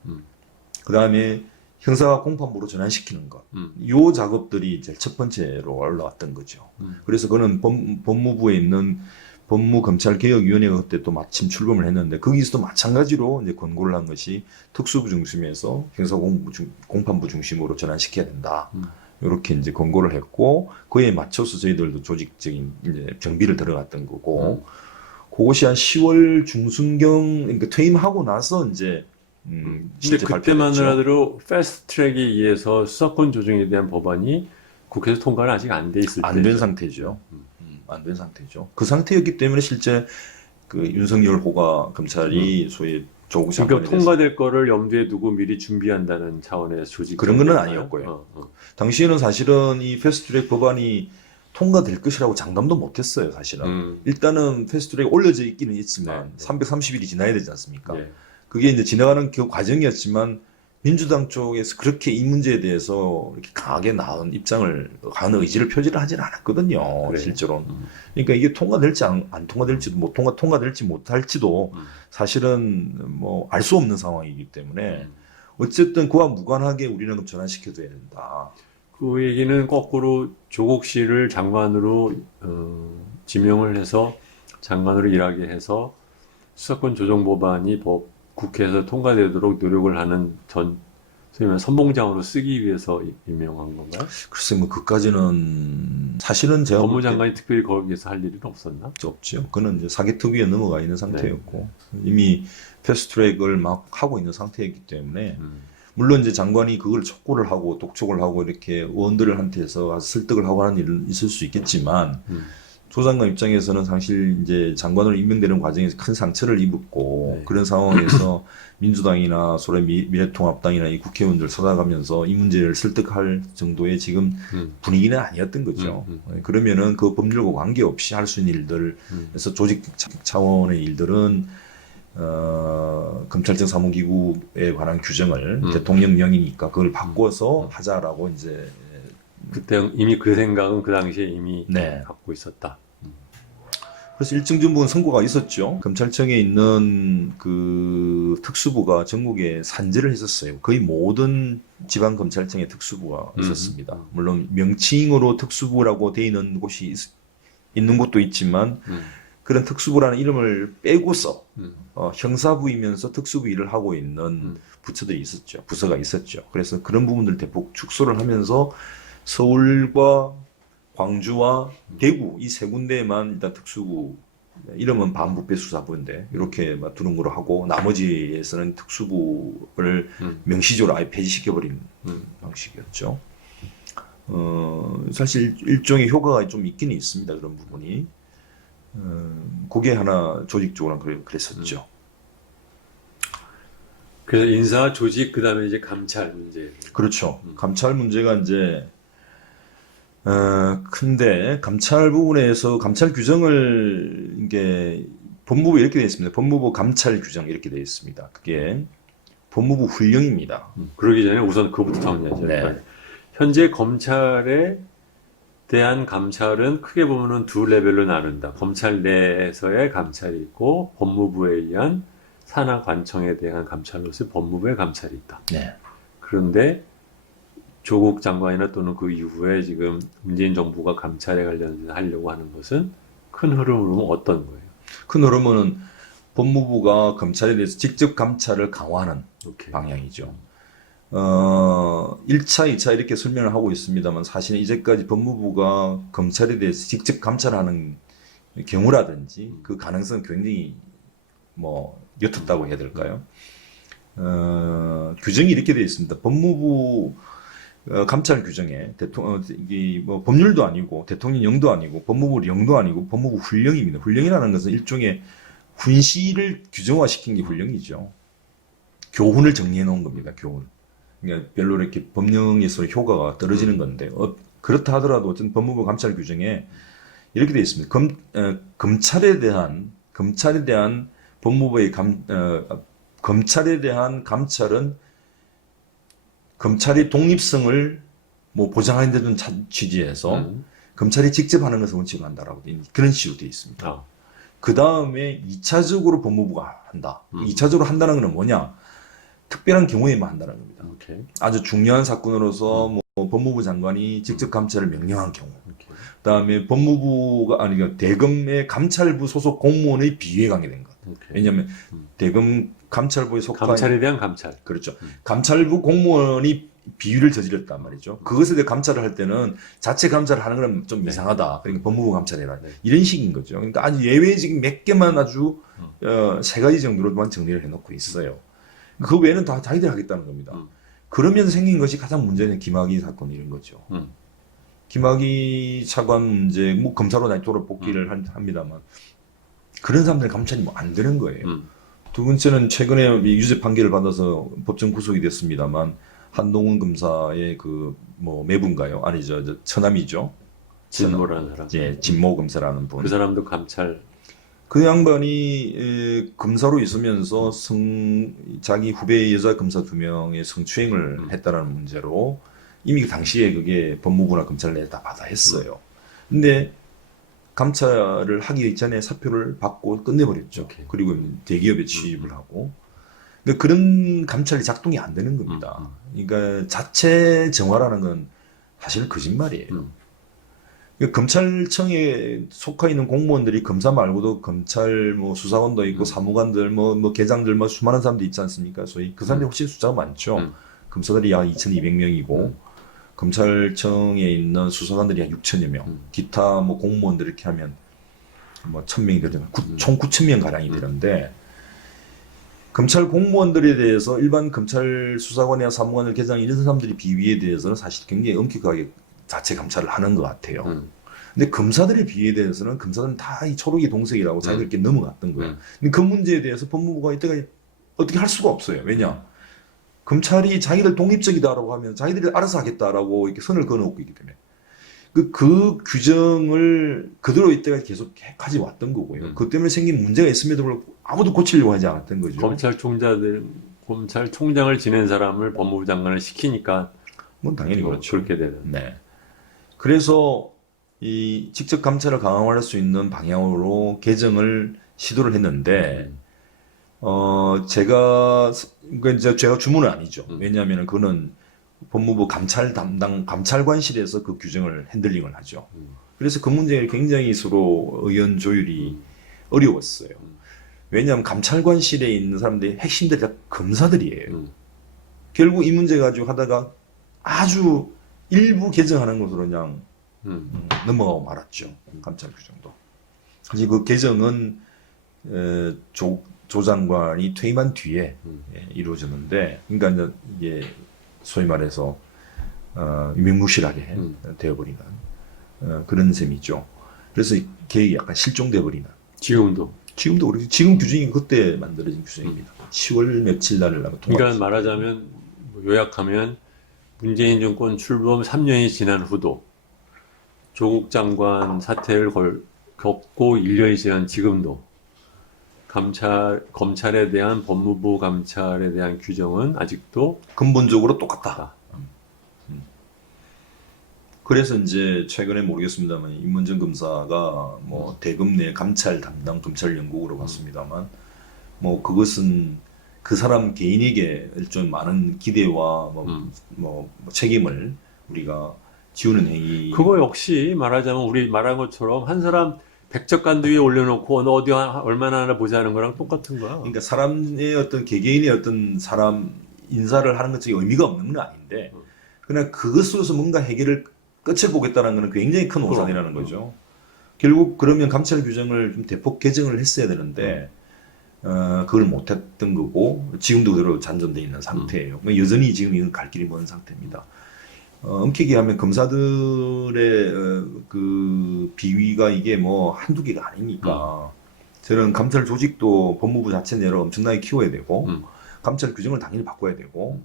그 다음에 형사공판부로 전환시키는 것, 요 작업들이 이제 첫 번째로 올라왔던 거죠. 그래서 그는 법무부에 있는 법무검찰개혁위원회가 그때 또 마침 출범을 했는데 거기서도 마찬가지로 이제 권고를 한 것이 특수부 중심에서 형사공판부 중심으로 전환시켜야 된다. 이렇게 이제 권고를 했고 그에 맞춰서 저희들도 조직적인 이제 정비를 들어갔던 거고 그것이 한 10월 중순경 그러니까 퇴임하고 나서 이제 근데 그때만 하더라도 패스트트랙에 의해서 수사권 조정에 대한 법안이 국회에서 통과는 아직 안 돼 있을 안 된 상태죠. 안 된 상태죠. 그 상태였기 때문에 실제 그 윤석열 호가 검찰이 소위 조국 장관에 그러니까 통과될 거를 염두에 두고 미리 준비한다는 차원에서 조직 그런 건 아니었고요. 당시에는 사실은 이 패스트트랙 법안이 통과될 것이라고 장담도 못했어요. 사실은 일단은 패스트트랙 올려져 있기는 있지만 네. 330일이 지나야 되지 않습니까? 네. 그게 이제 지나가는 그 과정이었지만 민주당 쪽에서 그렇게 이 문제에 대해서 이렇게 강하게 나온 입장을, 강한 의지를 표시를 하진 않았거든요. 그래요? 실제로는. 그러니까 이게 통과될지 안 통과될지도, 뭐 통과될지 못할지도 사실은 뭐 알 수 없는 상황이기 때문에 어쨌든 그와 무관하게 우리는 전환시켜줘야 된다. 그 얘기는 거꾸로 조국 씨를 장관으로 지명을 해서 장관으로 일하게 해서 수사권 조정 법안이 국회에서 통과되도록 노력을 하는 소위 말해 선봉장으로 쓰기 위해서 임명한 건가요? 글쎄 뭐 그까지는 사실은 제가 볼 때 법무장관이 특별히 거기에서 할 일은 없었나? 없죠. 그는 이제 사개특위에 넘어가 있는 상태였고 이미 패스트트랙을 막 하고 있는 상태였기 때문에 물론 이제 장관이 그걸 촉구를 하고 독촉을 하고 이렇게 의원들한테서 설득을 하고 하는 일은 있을 수 있겠지만 조 장관 입장에서는 사실 이제 장관으로 임명되는 과정에서 큰 상처를 입었고 네. 그런 상황에서 민주당이나 소련 미래통합당이나 이 국회의원들 찾아가면서 이 문제를 설득할 정도의 지금 분위기는 아니었던 거죠. 그러면은 그 법률과 관계없이 할 수 있는 일들에서 조직 차원의 일들은 검찰청 사무기구에 관한 규정을 대통령령이니까 그걸 바꿔서 하자라고 이제 그때 이미 그 생각은 그 당시에 이미 네. 갖고 있었다. 그래서 일정 부분 성과가 있었죠. 검찰청에 있는 그 특수부가 전국에 산재를 했었어요. 거의 모든 지방 검찰청에 특수부가 있었습니다. 물론 명칭으로 특수부라고 돼 있는 곳이 있는 곳도 있지만 그런 특수부라는 이름을 빼고서 형사부이면서 특수부 일을 하고 있는 부처들이 있었죠. 부서가 있었죠. 그래서 그런 부분들 대폭 축소를 하면서 서울과 광주와 대구 이 세 군데에만 일단 특수부, 이름은 반부패수사부인데 이렇게 막 두는 거로 하고 나머지에서는 특수부를 명시적으로 아예 폐지시켜버린 방식이었죠. 사실 일종의 효과가 좀 있긴 있습니다. 그런 부분이. 그게 하나 조직적으로 그랬었죠. 그래서 인사, 조직, 그다음에 이제 감찰 문제. 그렇죠. 감찰 문제가 이제 근데 감찰 부분에서 감찰 규정을 이게 법무부에 이렇게 되어 있습니다. 법무부 감찰 규정 이렇게 되어 있습니다. 그게 법무부 훈령입니다. 그러기 전에 우선 그거부터 정리하죠. 네. 현재 검찰에 대한 감찰은 크게 보면은 두 레벨로 나눈다. 검찰 내에서의 감찰이 있고 법무부에 의한 산하 관청에 대한 감찰로서 법무부의 감찰이 있다. 네. 그런데 조국 장관이나 또는 그 이후에 지금 문재인 정부가 감찰에 관련해서 하려고 하는 것은 큰 흐름으로 어떤 거예요? 큰 흐름은 법무부가 검찰에 대해서 직접 감찰을 강화하는 오케이. 방향이죠. 1차, 2차 이렇게 설명을 하고 있습니다만 사실은 이제까지 법무부가 검찰에 대해서 직접 감찰하는 경우라든지 그 가능성은 굉장히 뭐 옅었다고 해야 될까요? 규정이 이렇게 되어 있습니다. 법무부 감찰 규정에 이게 뭐 법률도 아니고 대통령령도 아니고 법무부령도 아니고 법무부 훈령입니다. 훈령이라는 것은 일종의 훈시를 규정화시킨 게 훈령이죠. 교훈을 정리해 놓은 겁니다. 교훈. 그러니까 별로 이렇게 법령에서 효과가 떨어지는 건데 그렇다 하더라도 어쨌든 법무부 감찰 규정에 이렇게 되어 있습니다. 검찰에 대한 법무부의 검찰에 대한 감찰은 검찰의 독립성을 뭐 보장하는 데는 취지에서 검찰이 직접 하는 것을 원칙으로 한다라고 그런 식으로 되어 있습니다. 그 다음에 2차적으로 법무부가 한다. 2차적으로 한다는 것은 뭐냐? 특별한 경우에만 한다는 겁니다. 오케이. 아주 중요한 사건으로서 뭐 법무부 장관이 직접 감찰을 명령한 경우. 오케이. 그다음에 법무부가 아니 대검의 감찰부 소속 공무원의 비위에 관계된 것. 오케이. 왜냐하면 대검 감찰부에 속한 감찰에 대한 감찰. 그렇죠. 감찰부 공무원이 비위를 저질렀단 말이죠. 그것에 대해 감찰을 할 때는 자체 감찰을 하는 건 좀 이상하다. 그러니까 법무부 감찰해라. 이런 식인 거죠. 그러니까 아주 예외적인 몇 개만 아주 세 가지 정도로만 정리를 해놓고 있어요. 그 외에는 다 자기들이 하겠다는 겁니다. 그러면서 생긴 것이 가장 문제는 김학의 사건 이런 거죠. 김학의 차관 문제, 뭐 검사로 다시 돌아복귀를 합니다만 그런 사람들 감찰이 뭐 안 되는 거예요. 두 번째는 최근에 유죄 판결을 받아서 법정 구속이 됐습니다만 한동훈 검사의 그 뭐 매부인가요? 아니죠, 처남이죠. 진모라는 사람. 예, 진모 검사라는 분. 그 사람도 감찰. 그 양반이 검사로 있으면서 자기 후배 여자 검사 2명의 성추행을 했다는 문제로 이미 그 당시에 그게 법무부나 검찰 내에 다 받아 했어요. 근데 감찰을 하기 전에 사표를 받고 끝내버렸죠. 오케이. 그리고 대기업에 취입을 하고. 그러니까 그런 감찰이 작동이 안 되는 겁니다. 그러니까 자체 정화라는 건 사실 거짓말이에요. 그러니까 검찰청에 속해 있는 공무원들이 검사 말고도 검찰 뭐 수사관도 있고 사무관들 뭐 계장들 뭐 수많은 사람들이 있지 않습니까? 소위 그 사람들이 훨씬 숫자가 많죠. 검사들이 약 2,200명이고 검찰청에 있는 수사관들이 한 6천여 명, 기타 뭐 공무원들 이렇게 하면 뭐 1,000명이 되잖아요. 총 9,000명 가량이 되는데 검찰 공무원들에 대해서 일반 검찰 수사관이나 사무관들, 계장 이런 사람들이 비위에 대해서는 사실 굉장히 엄격하게 자체 감찰을 하는 것 같아요. 근데 검사들의 비위에 대해서는 검사들은 다 이 초록이 동색이라고 자기들끼리 넘어갔던 거예요. 근데 그 문제에 대해서 법무부가 이때까지 어떻게 할 수가 없어요. 왜냐? 검찰이 자기들 독립적이다라고 하면 자기들이 알아서 하겠다라고 이렇게 선을 그어놓고 있기 때문에 그 규정을 그대로 이때까지 계속 가지고 왔던 거고요. 그 때문에 생긴 문제가 있음에도 불구하고 아무도 고치려고 하지 않았던 거죠. 검찰총장을 지낸 사람을 법무부 장관을 시키니까 뭐 당연히 그렇죠. 그렇게 되는. 네. 그래서 이 직접 감찰을 강화할 수 있는 방향으로 개정을 시도를 했는데 제가 주문은 아니죠. 왜냐하면 그거는 법무부 감찰 담당 감찰관실에서 그 규정을 핸들링을 하죠. 그래서 그 문제에 굉장히 서로 의견 조율이 어려웠어요. 왜냐하면 감찰관실에 있는 사람들이 핵심들이 다 검사들이에요. 결국 이 문제 가지고 하다가 아주 일부 개정하는 것으로 그냥 넘어가고 말았죠. 감찰 규정도. 이제 그 개정은 조 장관이 퇴임한 뒤에 이루어졌는데, 그러니까 이게 소위 말해서 유명무실하게 되어버리는 그런 셈이죠. 그래서 계획이 약간 실종돼 버리는. 지금도 그렇죠. 지금 규정이 그때 만들어진 규정입니다. 10월 며칠 날을 그러니까 말하자면 요약하면 문재인 정권 출범 3년이 지난 후도 조국 장관 사태를 겪고 1년이 지난 지금도 검찰에 대한 법무부 감찰에 대한 규정은 아직도 근본적으로 똑같다. 그래서 이제 최근에 모르겠습니다만 임문정 검사가 뭐 대검 내 감찰 담당 검찰 연구원으로 갔습니다만 뭐 그것은 그 사람 개인에게 좀 많은 기대와 뭐 책임을 우리가 지우는 행위. 그거 역시 말하자면 우리 말한 것처럼 한 사람 백작관도 위에 올려놓고 너 어디 얼마나 하나 보자는 거랑 똑같은 거야. 그러니까 사람의 어떤 개개인의 어떤 사람 인사를 하는 것이 의미가 없는 건 아닌데 그냥 그것으로서 뭔가 해결을 끝을 보겠다는 것은 굉장히 큰 오산이라는 거죠. 결국 그러면 감찰 규정을 좀 대폭 개정을 했어야 되는데 그걸 못했던 거고 지금도 그대로 잔존되어 있는 상태예요. 여전히 지금 이건 갈 길이 먼 상태입니다. 엄격히 하면 검사들의 그 비위가 이게 뭐 한두 개가 아니니까 저는 감찰 조직도 법무부 자체 내로 엄청나게 키워야 되고 감찰 규정을 당연히 바꿔야 되고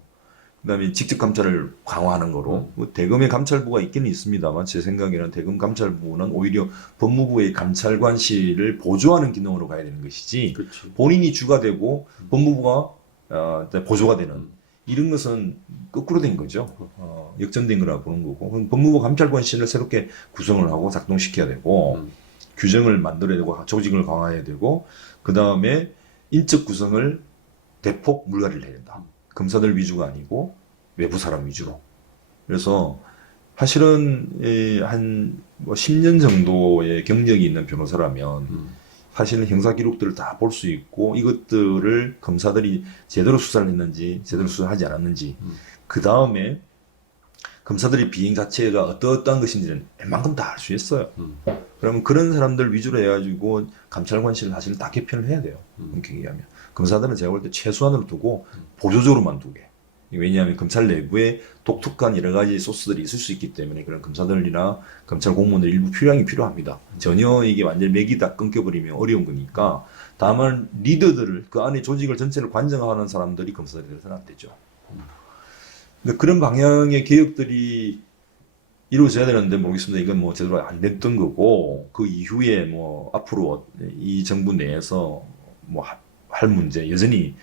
그다음에 직접 감찰을 강화하는 거로 뭐 대검의 감찰부가 있기는 있습니다만 제 생각에는 대검 감찰부는 오히려 법무부의 감찰관실을 보조하는 기능으로 가야 되는 것이지 그치. 본인이 주가 되고 법무부가 보조가 되는 이런 것은 거꾸로 된 거죠. 역전된 거라고 보는 거고 그럼 법무부 감찰관실을 새롭게 구성을 하고 작동시켜야 되고 규정을 만들어야 되고 조직을 강화해야 되고 그 다음에 인적 구성을 대폭 물갈이를 해야 된다. 검사들 위주가 아니고 외부 사람 위주로. 그래서 사실은 한 뭐 10년 정도의 경력이 있는 변호사라면 사실은 형사 기록들을 다 볼 수 있고 이것들을 검사들이 제대로 수사를 했는지 제대로 수사하지 않았는지 그 다음에 검사들의 비행 자체가 어떠한 것인지는 웬만큼 다 알 수 있어요. 그러면 그런 사람들 위주로 해가지고 감찰관실을 사실 다 개편을 해야 돼요. 그렇게 얘기하면. 검사들은 제가 볼 때 최소한으로 두고 보조적으로만 두게. 왜냐하면 검찰 내부에 독특한 여러 가지 소스들이 있을 수 있기 때문에 그런 검사들이나 검찰 공무원들 일부 필요함이 필요합니다. 전혀 이게 완전 맥이 다 끊겨버리면 어려운 거니까 다만 리더들을 그 안에 조직을 전체를 관장하는 사람들이 검사들이 되어서는 안 되죠. 그런 방향의 개혁들이 이루어져야 되는데 모르겠습니다. 이건 뭐 제대로 안 됐던 거고 그 이후에 뭐 앞으로 이 정부 내에서 뭐 할 문제 여전히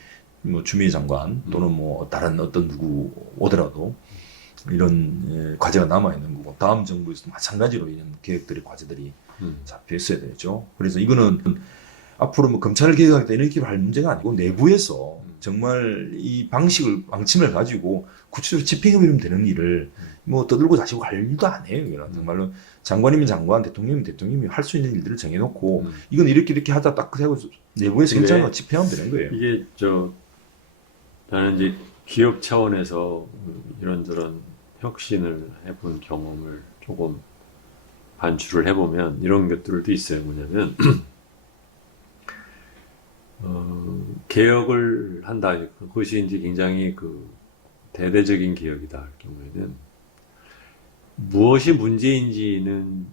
뭐 추미애 장관 또는 뭐 다른 어떤 누구 오더라도 이런 과제가 남아 있는 거고 다음 정부에서도 마찬가지로 이런 계획들이 과제들이 잡혀 있어야 되죠. 그래서 이거는 앞으로 뭐 검찰을 개혁하겠다 이렇게 할 문제가 아니고 내부에서 정말 이 방침을 가지고 구체적으로 집행해버리면 되는 일을 뭐 떠들고 자시고 할 일도 안 해요. 이거는 정말로 장관이면 장관, 대통령이면 대통령이 할 수 있는 일들을 정해놓고 이건 이렇게 하자 딱 하고 내부에서 근데 결정하고 집행하면 되는 거예요. 이게 나는 이제 기업 차원에서 이런저런 혁신을 해본 경험을 조금 반출을 해보면 이런 것들도 있어요. 뭐냐면 개혁을 한다. 그것이 이제 굉장히 그 대대적인 개혁이다 할 경우에는 무엇이 문제인지는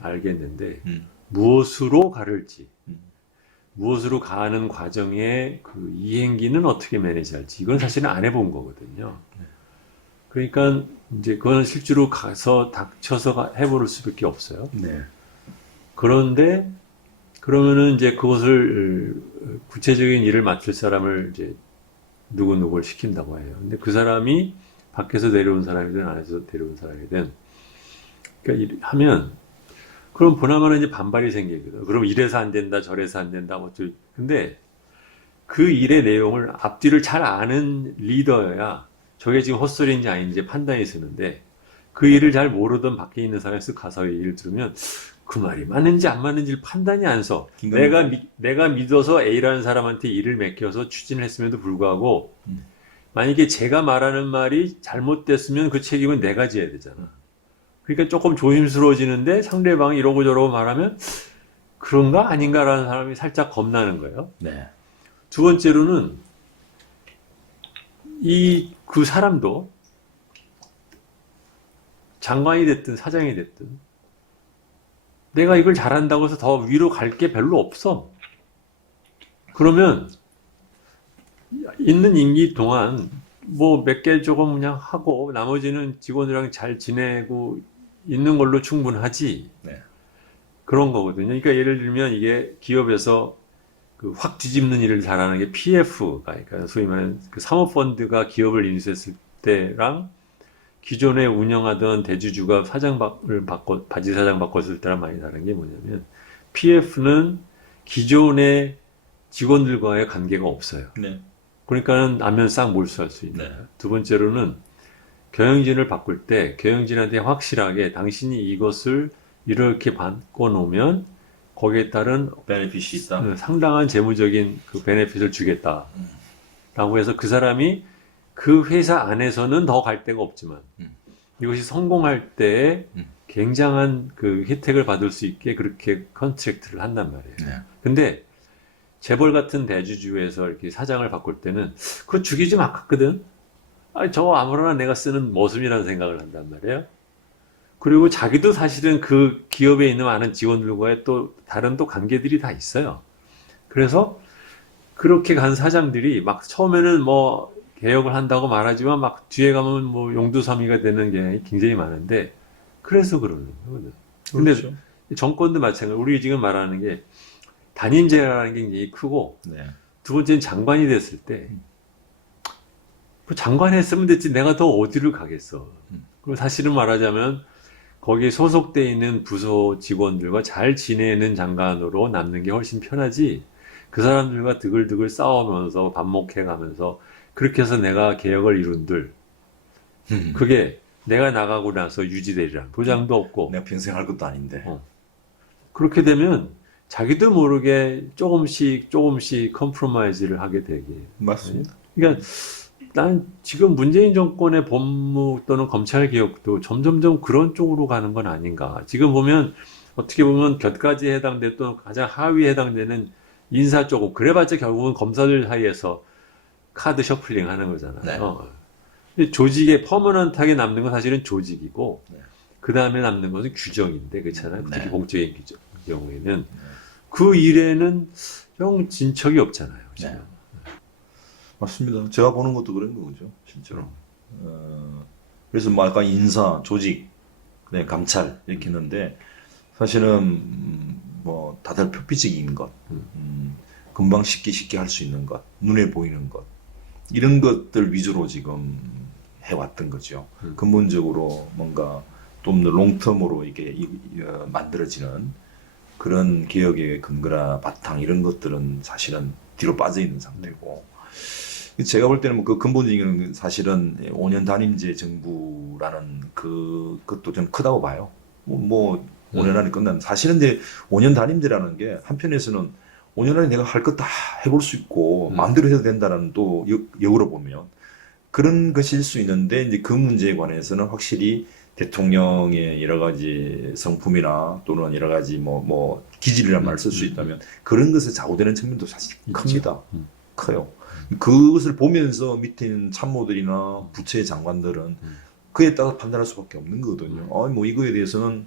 알겠는데 무엇으로 가를지 무엇으로 가는 과정의 그 이행기는 어떻게 매니지할지 이건 사실은 안 해본 거거든요. 그러니까 이제 그거는 실제로 가서 닥쳐서 해볼 수밖에 없어요. 네. 그런데 그러면은 이제 그것을 구체적인 일을 맡을 사람을 이제 누구누구를 시킨다고 해요. 근데 그 사람이 밖에서 내려온 사람이든 안에서 데려온 사람이든 그러니까 하면 그럼 보나마나 이제 반발이 생기거든. 그럼 이래서 안 된다, 저래서 안 된다, 뭐 근데 그 일의 내용을 앞뒤를 잘 아는 리더여야 저게 지금 헛소리인지 아닌지 판단이 쓰는데 그 일을 잘 모르던 밖에 있는 사람이 쓱 가서 얘기를 들으면 그 말이 맞는지 안 맞는지를 판단이 안 서. 내가 믿어서 A라는 사람한테 일을 맡겨서 추진을 했음에도 불구하고 만약에 제가 말하는 말이 잘못됐으면 그 책임은 내가 져야 되잖아. 그러니까 조금 조심스러워지는데 상대방이 이러고 저러고 말하면 그런가 아닌가라는 사람이 살짝 겁나는 거예요. 네. 두 번째로는 그 사람도 장관이 됐든 사장이 됐든 내가 이걸 잘한다고 해서 더 위로 갈 게 별로 없어. 그러면 있는 임기 동안 뭐 몇 개 조금 그냥 하고 나머지는 직원들이랑 잘 지내고 있는 걸로 충분하지. 네. 그런 거거든요. 그러니까 예를 들면 이게 기업에서 그 확 뒤집는 일을 잘하는 게 PF가, 그러니까 소위 말하는 그 사모펀드가 기업을 인수했을 때랑 기존에 운영하던 대주주가 바지 사장 바꿨을 때랑 많이 다른 게 뭐냐면 PF는 기존의 직원들과의 관계가 없어요. 네. 그러니까는 나면 싹 몰수할 수 있는. 네. 두 번째로는 경영진을 바꿀 때 경영진한테 확실하게 당신이 이것을 이렇게 바꿔 놓으면 거기에 따른 베네핏이 있다. 상당한 재무적인 그 베네핏을 주겠다. 라고 해서 그 사람이 그 회사 안에서는 더 갈 데가 없지만 이것이 성공할 때 굉장한 그 혜택을 받을 수 있게 그렇게 컨트랙트를 한단 말이에요. 네. 근데 재벌 같은 대주주에서 이렇게 사장을 바꿀 때는 그거 주기 좀 아깝거든. 저 아무거나 내가 쓰는 머슴이라는 생각을 한단 말이에요. 그리고 자기도 사실은 그 기업에 있는 많은 직원들과의 또 다른 또 관계들이 다 있어요. 그래서 그렇게 간 사장들이 막 처음에는 뭐 개혁을 한다고 말하지만 막 뒤에 가면 뭐 용두사미가 되는 게 굉장히 많은데 그래서 그러는 거거든. 근데 그렇죠. 정권도 마찬가지로 우리 지금 말하는 게 단임제라는 게 굉장히 크고 네. 두 번째는 장관이 됐을 때 뭐 장관 했으면 됐지 내가 더 어디를 가겠어. 그리고 사실은 말하자면 거기에 소속돼 있는 부서 직원들과 잘 지내는 장관으로 남는 게 훨씬 편하지 그 사람들과 드글드글 싸우면서 반목해가면서 그렇게 해서 내가 개혁을 이룬들 그게 내가 나가고 나서 유지되리란 보장도 없고 내가 평생 할 것도 아닌데. 그렇게 되면 자기도 모르게 조금씩 컴프로마이즈를 하게 되게. 맞습니다. 그러니까 난 지금 문재인 정권의 법무 또는 검찰 개혁도 점점점 그런 쪽으로 가는 건 아닌가. 지금 보면 어떻게 보면 곁가지에 해당돼 또 가장 하위에 해당되는 인사 쪽은 그래봤자 결국은 검사들 사이에서 카드 셔플링 하는 거잖아요. 근데 조직에 퍼머넌트하게 남는 건 사실은 조직이고 그 다음에 남는 것은 규정인데 그렇잖아요. 특히 공적인 규정 경우에는 그 일에는 영 진척이 없잖아요. 지금. 맞습니다. 제가 보는 것도 그런 거죠, 실제로. 그래서 뭐 약간 인사, 조직 그다음에 감찰 이렇게 했는데 사실은 뭐 다들 표피적인 것, 금방 쉽게 할 수 있는 것, 눈에 보이는 것 이런 것들 위주로 지금 해왔던 거죠. 근본적으로 뭔가 좀 더 롱텀으로 이게 만들어지는 그런 개혁의 근거나 바탕 이런 것들은 사실은 뒤로 빠져 있는 상태고 제가 볼 때는 뭐그 근본적인 건 사실은 5년 단임제 정부라는 그것도 좀 크다고 봐요. 뭐 5년 안에 끝난 사실은 이제 5년 단임제라는 게 한편에서는 5년 안에 내가 할 것 다 해볼 수 있고 마음대로 해도 된다는 또 역으로 보면 그런 것일 수 있는데 이제 그 문제에 관해서는 확실히 대통령의 여러 가지 성품이나 또는 여러 가지 뭐 기질이란 말을 쓸 수 있다면 그런 것에 좌우되는 측면도 사실 큽니다. 커요. 그것을 보면서 밑에 있는 참모들이나 부처의 장관들은 그에 따라 판단할 수밖에 없는 거거든요. 뭐 이거에 대해서는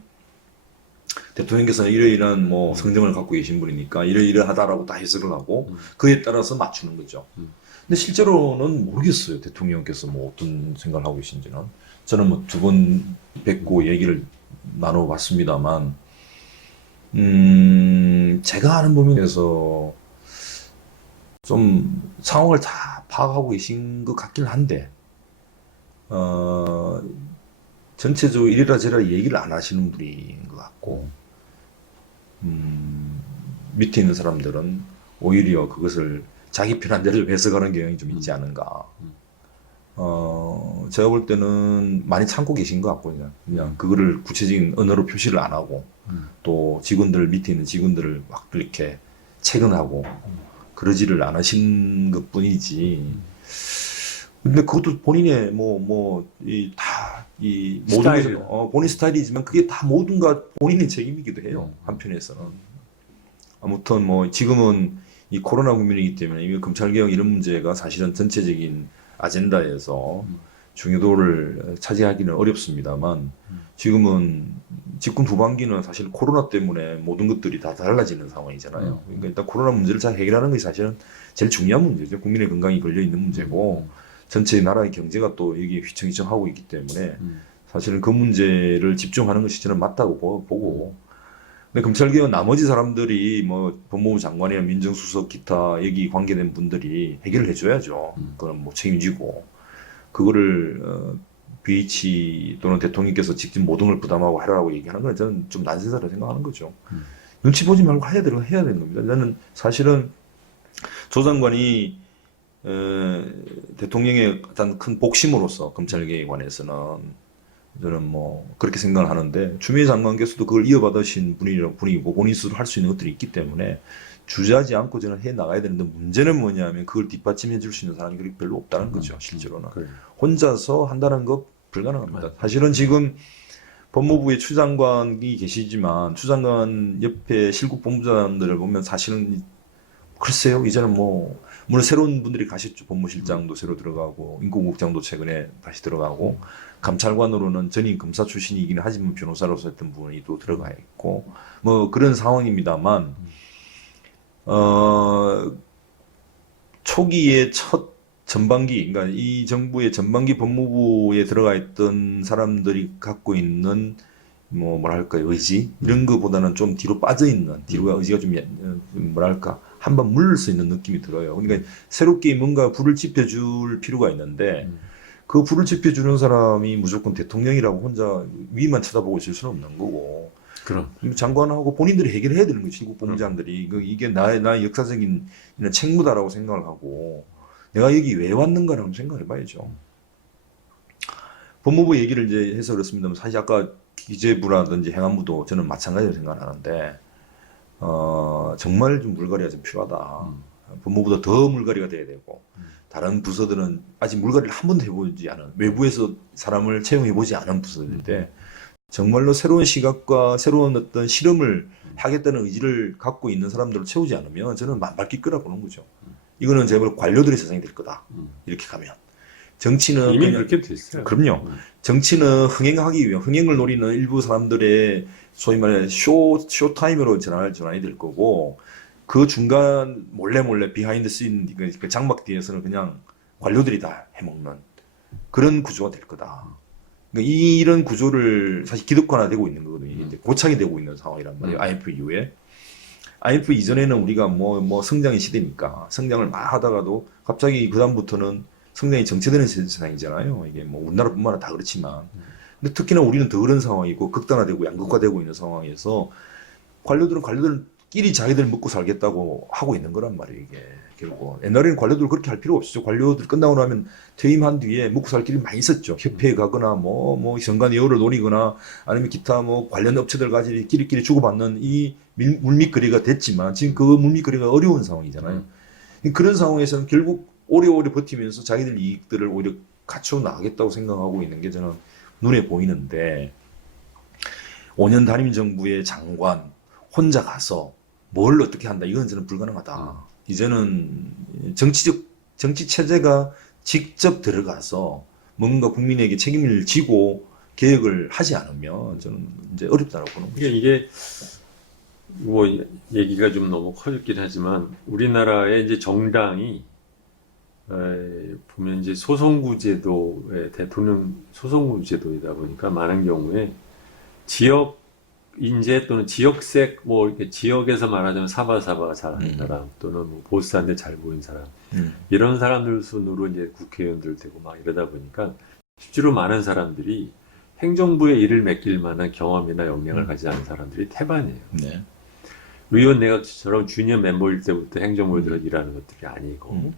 대통령께서는 이러이러한 뭐 성정을 갖고 계신 분이니까 이러이러하다라고 다 해석을 하고 그에 따라서 맞추는 거죠. 근데 실제로는 모르겠어요. 대통령께서 뭐 어떤 생각을 하고 계신지는. 저는 뭐 두 번 뵙고 얘기를 나눠봤습니다만, 제가 아는 범위에서 좀 상황을 다 파악하고 계신 것 같긴 한데, 전체적으로 이래라 저래라 얘기를 안 하시는 분인 것 같고, 밑에 있는 사람들은 오히려 그것을 자기 편한 대로 좀 해석하는 경향이 좀 있지 않은가. 제가 볼 때는 많이 참고 계신 것 같고, 그냥 그거를 구체적인 언어로 표시를 안 하고, 또 밑에 있는 직원들을 막 이렇게 체근하고, 그러지를 않으신 것 뿐이지. 근데 그것도 본인의 이 모든 게 본인 스타일이지만 그게 다 모든 것 본인의 책임이기도 해요. 한편에서는. 아무튼 뭐 지금은 이 코로나 국면이기 때문에 이 검찰개혁 이런 문제가 사실은 전체적인 아젠다에서 중요도를 차지하기는 어렵습니다만 지금은 집권 후반기는 사실 코로나 때문에 모든 것들이 다 달라지는 상황이잖아요. 그러니까 일단 코로나 문제를 잘 해결하는 것이 사실은 제일 중요한 문제죠. 국민의 건강이 걸려 있는 문제고 전체 나라의 경제가 또 여기에 휘청휘청하고 있기 때문에 사실은 그 문제를 집중하는 것이 저는 맞다고 보고 근데 검찰개혁 나머지 사람들이 뭐 법무부 장관이나 민정수석 기타 여기 관계된 분들이 해결을 해줘야죠. 그건 뭐 책임지고 그거를 BH 또는 대통령께서 직접 모든 걸 부담하고 하라고 얘기하는 건 저는 좀 난세사라고 생각하는 거죠. 눈치 보지 말고 해야 되는 겁니다. 저는 사실은 조 장관이 대통령의 어떤 큰 복심으로서 검찰개혁에 관해서는 저는 뭐 그렇게 생각을 하는데 추미애 장관께서도 그걸 이어받으신 분이고 본인 스스로 할 수 있는 것들이 있기 때문에 주저하지 않고 저는 해 나가야 되는데 문제는 뭐냐면 그걸 뒷받침해 줄 수 있는 사람이 그렇게 별로 없다는 거죠. 실제로는 혼자서 한다는 것 불가능합니다. 사실은 지금 법무부의 추 장관이 계시지만 추 장관 옆에 실국 본부장들을 보면 사실은 글쎄요 이제는 뭐 물론 새로운 분들이 가셨죠. 법무실장도 새로 들어가고 인권국장도 최근에 다시 들어가고 감찰관으로는 전임 검사 출신이긴 하지만 변호사로서 했던 분이 또 들어가 있고 뭐 그런 상황입니다만 초기에 첫 전반기 그러니까 이 정부의 전반기 법무부에 들어가 있던 사람들이 갖고 있는 뭐랄까요 의지 이런 거보다는 좀 뒤로 빠져 있는 뒤로가 의지가 좀 뭐랄까 한번 물을 수 있는 느낌이 들어요. 그러니까 새롭게 뭔가 불을 지펴줄 필요가 있는데 그 불을 지펴주는 사람이 무조건 대통령이라고 혼자 위만 쳐다보고 있을 수는 없는 거고. 그럼 장관하고 본인들이 해결해야 되는 거지. 실국 본부장들이 이게 나의 역사적인 책무다라고 생각을 하고 내가 여기 왜 왔는가라고 생각해봐야죠. 법무부 얘기를 이제 해서 그렇습니다만 사실 아까 기재부라든지 행안부도 저는 마찬가지로 생각하는데 정말 좀 물갈이가 좀 필요하다. 법무부도 더 물갈이가 돼야 되고 다른 부서들은 아직 물갈이를 한 번도 해보지 않은 외부에서 사람을 채용해보지 않은 부서들인데 정말로 새로운 시각과 새로운 어떤 실험을 하겠다는 의지를 갖고 있는 사람들을 채우지 않으면 저는 말길 거라 보는 거죠. 이거는 제발 관료들의 세상이 될 거다. 이렇게 가면. 정치는 이미 그렇게 됐어요. 그럼요. 정치는 흥행을 노리는 일부 사람들의 소위 말해 쇼타임으로 전환이 될 거고 그 중간 몰래 비하인드 씬 그 장막 뒤에서는 그냥 관료들이 다 해먹는 그런 구조가 될 거다. 그러니까 이런 구조를 사실 기득권화되고 있는 거거든요. 이제 고착이 되고 있는 상황이란 말이에요. IMF 이후에. IMF 이전에는 우리가 뭐 성장의 시대니까 성장을 막 하다가도 갑자기 그다음부터는 성장이 정체되는 세상이잖아요. 이게 뭐 우리나라뿐만 아니라 다 그렇지만. 근데 특히나 우리는 더 그런 상황이고 극단화되고 양극화되고 있는 상황에서 관료들끼리 자기들 먹고 살겠다고 하고 있는 거란 말이에요, 이게. 결국. 옛날에는 관료들 그렇게 할 필요 없었죠. 관료들 끝나고 나면 퇴임한 뒤에 먹고 살 길이 많이 있었죠. 협회에 가거나 뭐 정관예우를 노리거나 아니면 기타 뭐 관련 업체들 가지고 끼리끼리 주고받는 이 물밑거리가 됐지만 지금 그 물밑거리가 어려운 상황이잖아요. 그런 상황에서는 결국 오래오래 버티면서 자기들 이익들을 오히려 갖춰 나가겠다고 생각하고 있는 게 저는 눈에 보이는데 5년 단임 정부의 장관 혼자 가서 뭘 어떻게 한다 이건 저는 불가능하다. 이제는 정치 체제가 직접 들어가서 뭔가 국민에게 책임을 지고 개혁을 하지 않으면 저는 이제 어렵다고 보는 거죠. 이게 뭐 얘기가 좀 너무 커졌긴 하지만 우리나라의 이제 정당이 보면 이제 소송구제도의 대통령 소송구제도이다 보니까 많은 경우에 지역 인재 또는 지역색 뭐 이렇게 지역에서 말하자면 사바사바가 잘하는 사람 또는 뭐 보스한테 잘 보인 사람 이런 사람들 순으로 이제 국회의원들 되고 막 이러다 보니까 실제로 많은 사람들이 행정부에 일을 맡길 만한 경험이나 역량을 가지지 않은 사람들이 태반이에요. 네. 의원 내각처럼 주니어 멤버일 때부터 행정부에 들어 일하는 것들이 아니고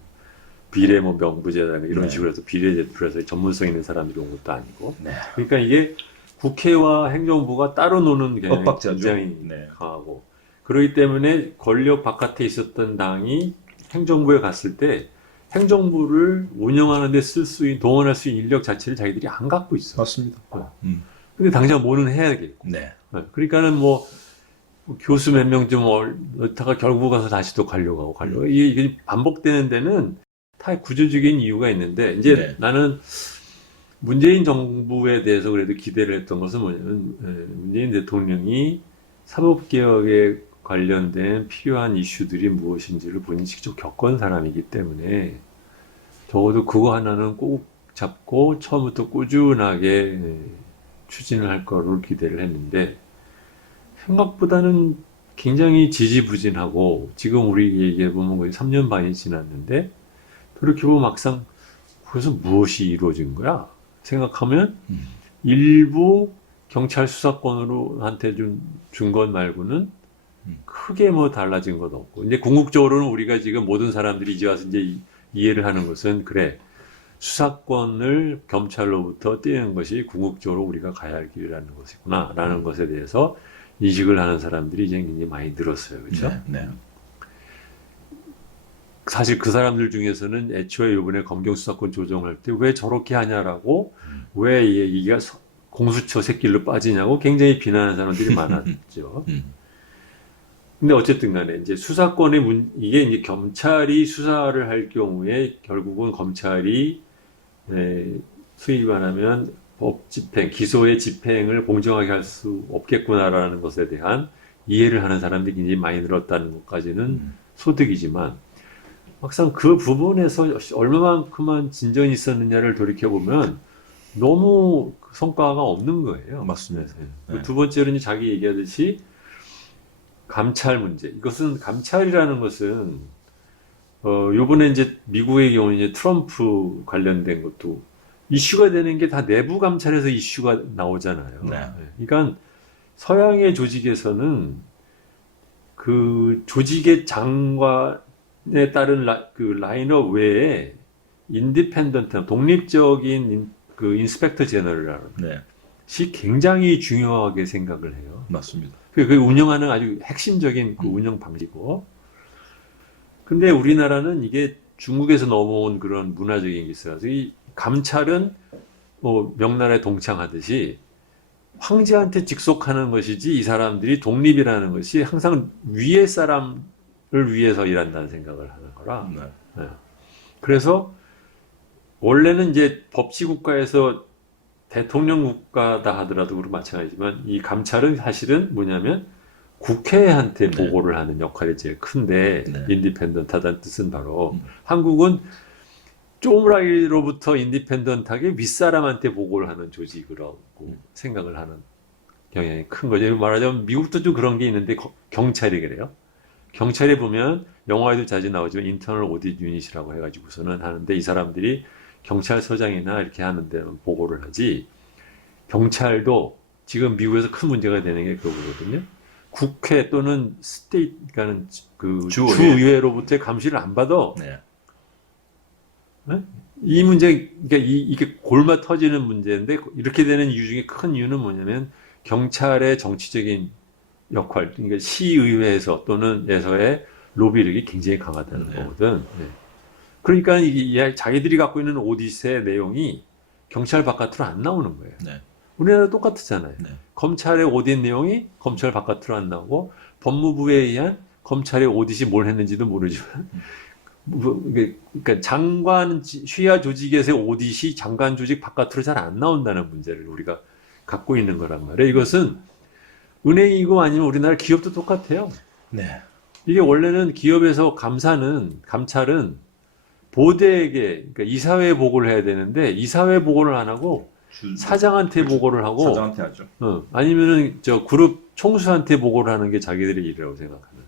비례 뭐 명부제다 이런 네. 식으로 해서 비례대표라서 전문성 있는 사람들이 온 것도 아니고 네. 그러니까 이게 국회와 행정부가 따로 노는 개념이 엇박자죠. 굉장히 네. 강하고 그렇기 때문에 권력 바깥에 있었던 당이 행정부에 갔을 때 행정부를 운영하는 데 동원할 수 있는 인력 자체를 자기들이 안 갖고 있어. 맞습니다. 근데 당장 뭐는 해야겠고. 네. 그러니까는 뭐 교수 몇 명 좀 넣다가 결국 가서 다시 또 가려고 하고 이게 반복되는 데는 다 구조적인 이유가 있는데 이제 네. 나는 문재인 정부에 대해서 그래도 기대를 했던 것은 뭐냐면 문재인 대통령이 사법개혁에 관련된 필요한 이슈들이 무엇인지를 본인이 직접 겪은 사람이기 때문에 적어도 그거 하나는 꼭 잡고 처음부터 꾸준하게 추진을 할 거로 기대를 했는데 생각보다는 굉장히 지지부진하고 지금 우리 얘기해보면 거의 3년 반이 지났는데 돌이켜보면 막상 그래서 무엇이 이루어진 거야? 생각하면 일부 경찰 수사권으로 한테 준 것 말고는 크게 뭐 달라진 것 없고 이제 궁극적으로는 우리가 지금 모든 사람들이 이제 와서 이제 이해를 하는 것은 그래 수사권을 검찰로부터 떼는 것이 궁극적으로 우리가 가야 할 길이라는 것이구나 라는 것에 대해서 인식을 하는 사람들이 이제 굉장히 많이 늘었어요. 그렇죠? 네. 네. 사실 그 사람들 중에서는 애초에 이번에 검경 수사권 조정할 때 왜 저렇게 하냐라고 왜 이게 공수처 새길로 빠지냐고 굉장히 비난하는 사람들이 많았죠. 근데 어쨌든 간에 이제 수사권의 이게 이제 경찰이 수사를 할 경우에 결국은 검찰이 소위 말하면 법 집행, 기소의 집행을 공정하게 할 수 없겠구나라는 것에 대한 이해를 하는 사람들이 굉장히 많이 늘었다는 것까지는 소득이지만 막상 그 부분에서 얼마만큼만 진전이 있었느냐를 돌이켜보면 너무 성과가 없는 거예요. 맞습니다. 네. 두 번째로는 자기 얘기하듯이 감찰 문제. 이것은 감찰이라는 것은 요번에 이제 미국의 경우는 이제 트럼프 관련된 것도 이슈가 되는 게 다 내부 감찰에서 이슈가 나오잖아요. 네. 그러니까 서양의 조직에서는 그 조직의 장관에 따른 그 라인업 외에 인디펜던트, 독립적인 그 인스펙터 제너럴이라는 네. 것이 굉장히 중요하게 생각을 해요. 맞습니다. 그 운영하는 아주 핵심적인 그 운영 방식이고. 근데 우리나라는 이게 중국에서 넘어온 그런 문화적인 게 있어서 이 감찰은 뭐 명나라에 동창하듯이 황제한테 직속하는 것이지 이 사람들이 독립이라는 것이 항상 위의 사람을 위해서 일한다는 생각을 하는 거라. 네. 그래서 원래는 이제 법치국가에서 대통령 국가다 하더라도 그렇고 마찬가지지만 이 감찰은 사실은 뭐냐면 국회한테 네. 보고를 하는 역할이 제일 큰데 네. 인디펜던트하다는 뜻은 바로 한국은 쪼무라기로부터 인디펜던트하게 윗사람한테 보고를 하는 조직이라고 생각을 하는 경향이 큰 거죠. 말하자면 미국도 좀 그런 게 있는데 경찰이 그래요. 경찰에 보면 영화에도 자주 나오지만 인터널 오디트 유닛이라고 해가지고서는 하는데 이 사람들이 경찰서장이나 이렇게 하는데 보고를 하지. 경찰도 지금 미국에서 큰 문제가 되는 게 그거거든요. 국회 또는 스테이트, 그러니까 그 주의회. 주의회로부터의 감시를 안 받아. 네. 네? 이 문제, 그러니까 이게 골마 터지는 문제인데 이렇게 되는 이유 중에 큰 이유는 뭐냐면 경찰의 정치적인 역할, 그러니까 시의회에서 또는 에서의 로비력이 굉장히 강하다는 네. 거거든. 네. 그러니까 이게 자기들이 갖고 있는 오디세의 내용이 경찰 바깥으로 안 나오는 거예요. 네. 우리나라 똑같았잖아요. 네. 검찰의 오디트 내용이 검찰 바깥으로 안 나오고 법무부에 의한 검찰의 오디트이 뭘 했는지도 모르지만 그러니까 장관 휘하 조직에서의 오디트이 장관 조직 바깥으로 잘 안 나온다는 문제를 우리가 갖고 있는 거란 말이에요. 이것은 은행이고 아니면 우리나라 기업도 똑같아요. 네. 이게 원래는 기업에서 감찰은 보대에게, 그러니까 이사회에 보고를 해야 되는데 이사회 보고를 안 하고 사장한테 그렇죠. 보고를 하고 사장한테 하죠. 아니면은 저 그룹 총수한테 보고를 하는 게 자기들의 일이라고 생각하는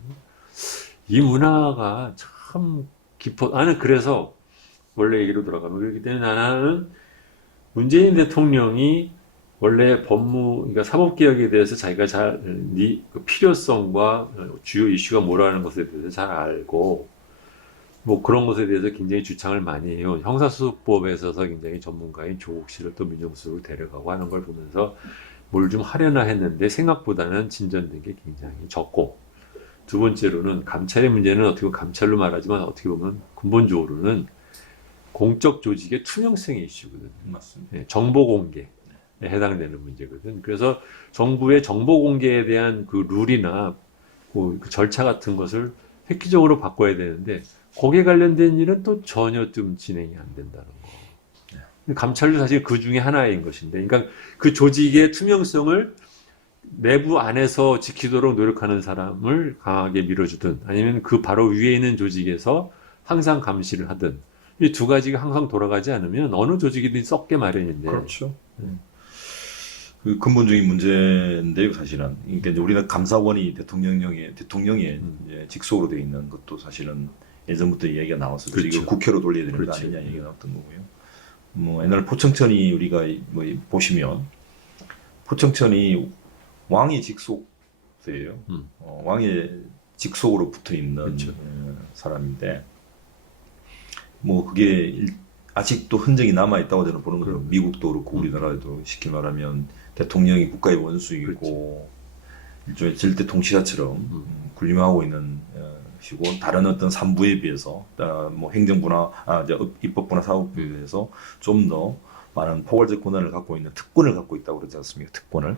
이 문화가 참 깊어. 나는 그래서 원래 얘기로 돌아가면 그렇기 때문에 나는 문재인 대통령이 원래 그러니까 사법개혁에 대해서 자기가 그 필요성과 주요 이슈가 뭐라는 것에 대해서 잘 알고, 뭐 그런 것에 대해서 굉장히 주창을 많이 해요. 형사소송법에 있어서 굉장히 전문가인 조국 씨를 또 민정수석으로 데려가고 하는 걸 보면서 뭘 좀 하려나 했는데 생각보다는 진전된 게 굉장히 적고, 두 번째로는 감찰의 문제는 어떻게 보면 감찰로 말하지만 어떻게 보면 근본적으로는 공적 조직의 투명성의 이슈거든요. 맞습니다. 예, 정보 공개에 해당되는 문제거든. 그래서 정부의 정보 공개에 대한 그 룰이나 그 절차 같은 것을 획기적으로 바꿔야 되는데 거기에 관련된 일은 또 전혀 좀 진행이 안 된다는 거. 감찰도 사실 그 중에 하나인 것인데, 그러니까 그 조직의 투명성을 내부 안에서 지키도록 노력하는 사람을 강하게 밀어주든 아니면 그 바로 위에 있는 조직에서 항상 감시를 하든 이 두 가지가 항상 돌아가지 않으면 어느 조직이든 썩게 마련인데. 그렇죠. 그 근본적인 문제인데요, 사실은. 그러니까 이제 우리나라 감사원이 대통령의 이제 직속으로 되어 있는 것도 사실은 예전부터 이야기가 나왔었죠. 그렇죠. 이거 국회로 돌려야 되는 거 그렇죠. 아니냐 얘기가 나왔던 거고요. 뭐 옛날 포청천이 우리가 뭐 보시면 포청천이 왕의 직속이에요. 왕의 직속으로 붙어 있는 그렇죠. 사람인데 뭐 그게 아직도 흔적이 남아 있다고 저는 보는 거예요. 미국도 그렇고 우리나라에도 쉽게 말하면 대통령이 국가의 원수이고 일종의 절대 통치자처럼 군림하고 있는 시고 다른 어떤 산부에 비해서 뭐 행정부나 이제 입법부나 사법부에 비해서 좀 더 많은 포괄적 권한을 갖고 있는 특권을 갖고 있다고 그러지 않습니까? 특권을.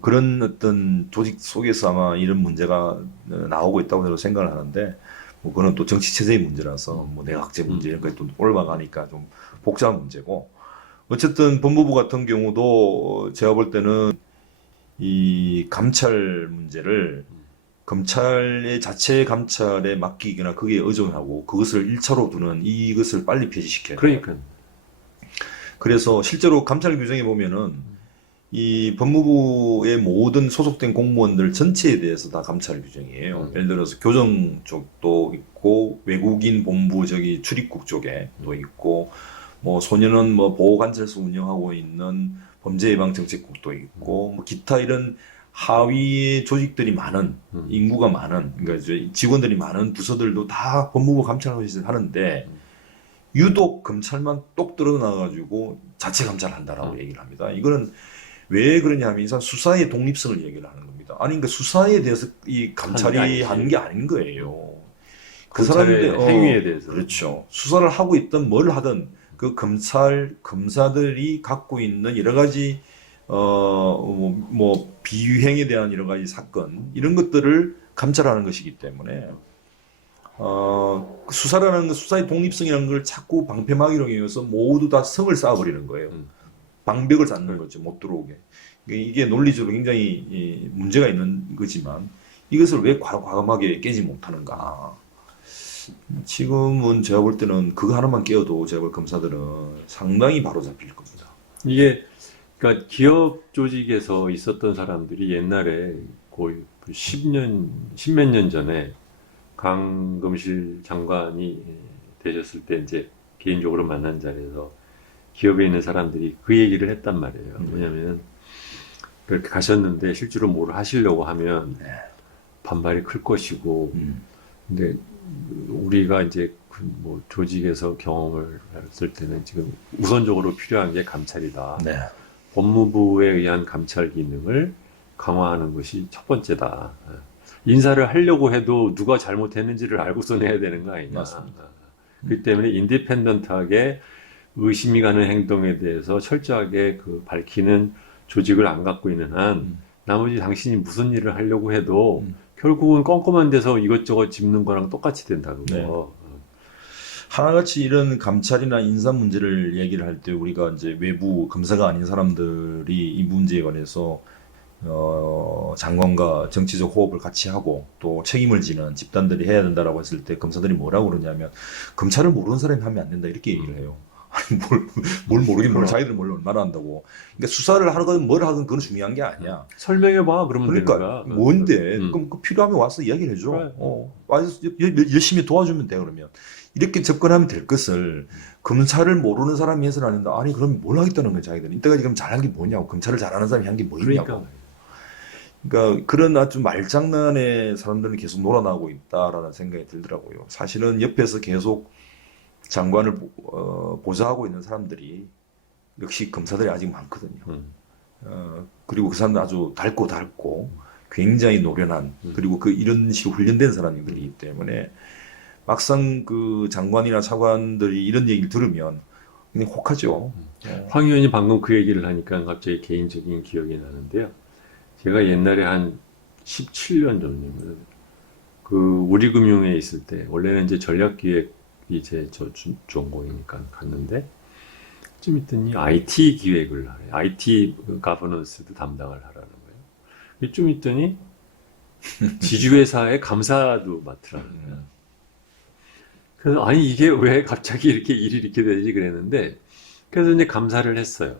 그런 어떤 조직 속에서 아마 이런 문제가 나오고 있다고 저는 생각을 하는데 뭐 그건 또 정치 체제의 문제라서 뭐 내각제 문제 이런 거에 또 올라가니까 좀 복잡한 문제고 어쨌든 법무부 같은 경우도 제가 볼 때는 이 감찰 문제를 검찰의 자체 감찰에 맡기거나 그게 의존하고 그것을 1차로 두는 이것을 빨리 폐지시켜야 돼요. 그러니까 그래서 실제로 감찰 규정에 보면은 이 법무부의 모든 소속된 공무원들 전체에 대해서 다 감찰 규정이에요. 예를 들어서 교정 쪽도 있고 외국인 본부 출입국 쪽에도 있고 뭐 소년원 뭐 보호관찰소 운영하고 있는 범죄예방정책국도 있고 뭐 기타 이런 하위의 조직들이 많은 인구가 많은 그러니까 이제 직원들이 많은 부서들도 다 법무부 감찰을 하는데 유독 검찰만 똑 드러나가지고 자체 감찰한다라고 얘기를 합니다. 이거는 왜 그러냐면 이상 수사의 독립성을 얘기를 하는 겁니다. 아니 그러니까 수사에 대해서 이 감찰이 하는 게 아닌 거예요. 그 사람들 행위에 대해서 그렇죠. 수사를 하고 있든 뭘 하든 그 검사들이 갖고 있는 여러 가지 뭐 비위행에 대한 여러 가지 사건 이런 것들을 감찰하는 것이기 때문에 수사라는 것, 수사의 독립성이라는 걸 자꾸 방패막이로 이용해서 모두 다 성을 쌓아버리는 거예요. 방벽을 쌓는 거죠. 못 들어오게. 이게 논리적으로 굉장히 문제가 있는 거지만 이것을 왜 과감하게 깨지 못하는가. 지금은 제가 볼 때는 그거 하나만 깨어도 제가 볼 검사들은 상당히 바로 잡힐 겁니다. 이게 그러니까 기업 조직에서 있었던 사람들이 옛날에 거의 10년, 십몇 년 전에 강금실 장관이 되셨을 때 이제 개인적으로 만난 자리에서 기업에 있는 사람들이 그 얘기를 했단 말이에요. 왜냐면 그렇게 가셨는데 실제로 뭘 하시려고 하면 반발이 클 것이고, 근데 우리가 이제 그뭐 조직에서 경험을 했을 때는 지금 우선적으로 필요한 게 감찰이다. 네. 법무부에 의한 감찰 기능을 강화하는 것이 첫 번째다. 인사를 하려고 해도 누가 잘못했는지를 알고선 해야 되는 거 아니냐. 맞습니다. 그렇기 때문에 인디펜던트하게 의심이 가는 행동에 대해서 철저하게 그 밝히는 조직을 안 갖고 있는 한 나머지 당신이 무슨 일을 하려고 해도 결국은 껌껌한 데서 이것저것 짚는 거랑 똑같이 된다고. 네. 하나같이 이런 감찰이나 인사 문제를 얘기를 할 때 우리가 이제 외부 검사가 아닌 사람들이 이 문제에 관해서 장관과 정치적 호흡을 같이 하고 또 책임을 지는 집단들이 해야 된다라고 했을 때 검사들이 뭐라고 그러냐면 검찰을 모르는 사람이 하면 안 된다 이렇게 얘기를 해요. 아니 뭘 모르긴 뭘 자기들 뭘 얼마나 한다고. 그러니까 수사를 하건 뭘 하건 그건 중요한 게 아니야. 설명해봐 그러면 그러니까 되는 거야. 뭔데? 그럼 그 필요하면 와서 이야기를 해줘. 그래. 와서 열심히 도와주면 돼 그러면. 이렇게 접근하면 될 것을 검찰을 모르는 사람이 해서는 안 된다. 아니 그럼 뭘 하겠다는 거야 자기들은. 이때까지 그럼 잘한 게 뭐냐고. 검찰을 잘하는 사람이 한 게 뭐 있냐고. 그러니까 그런 아주 말장난에 사람들은 계속 놀아나고 있다라는 생각이 들더라고요. 사실은 옆에서 계속 장관을 보좌하고 있는 사람들이 역시 검사들이 아직 많거든요. 그리고 그 사람들 아주 닳고 굉장히 노련한 그리고 그 이런 식으로 훈련된 사람들이기 때문에 막상 그 장관이나 차관들이 이런 얘기를 들으면 그냥 혹하죠. 황 의원이 방금 그 얘기를 하니까 갑자기 개인적인 기억이 나는데요. 제가 옛날에 한 17년 전이면 그 우리금융에 있을 때 원래는 이제 전략기획이 제 전공이니까 갔는데 좀 있더니 IT 기획을 하래. IT 가버넌스도 담당을 하라는 거예요. 좀 있더니 지주회사의 감사도 맡으라는 거예요. 그래서 아니 이게 왜 갑자기 이렇게 일이 이렇게 되지 그랬는데 그래서 이제 감사를 했어요.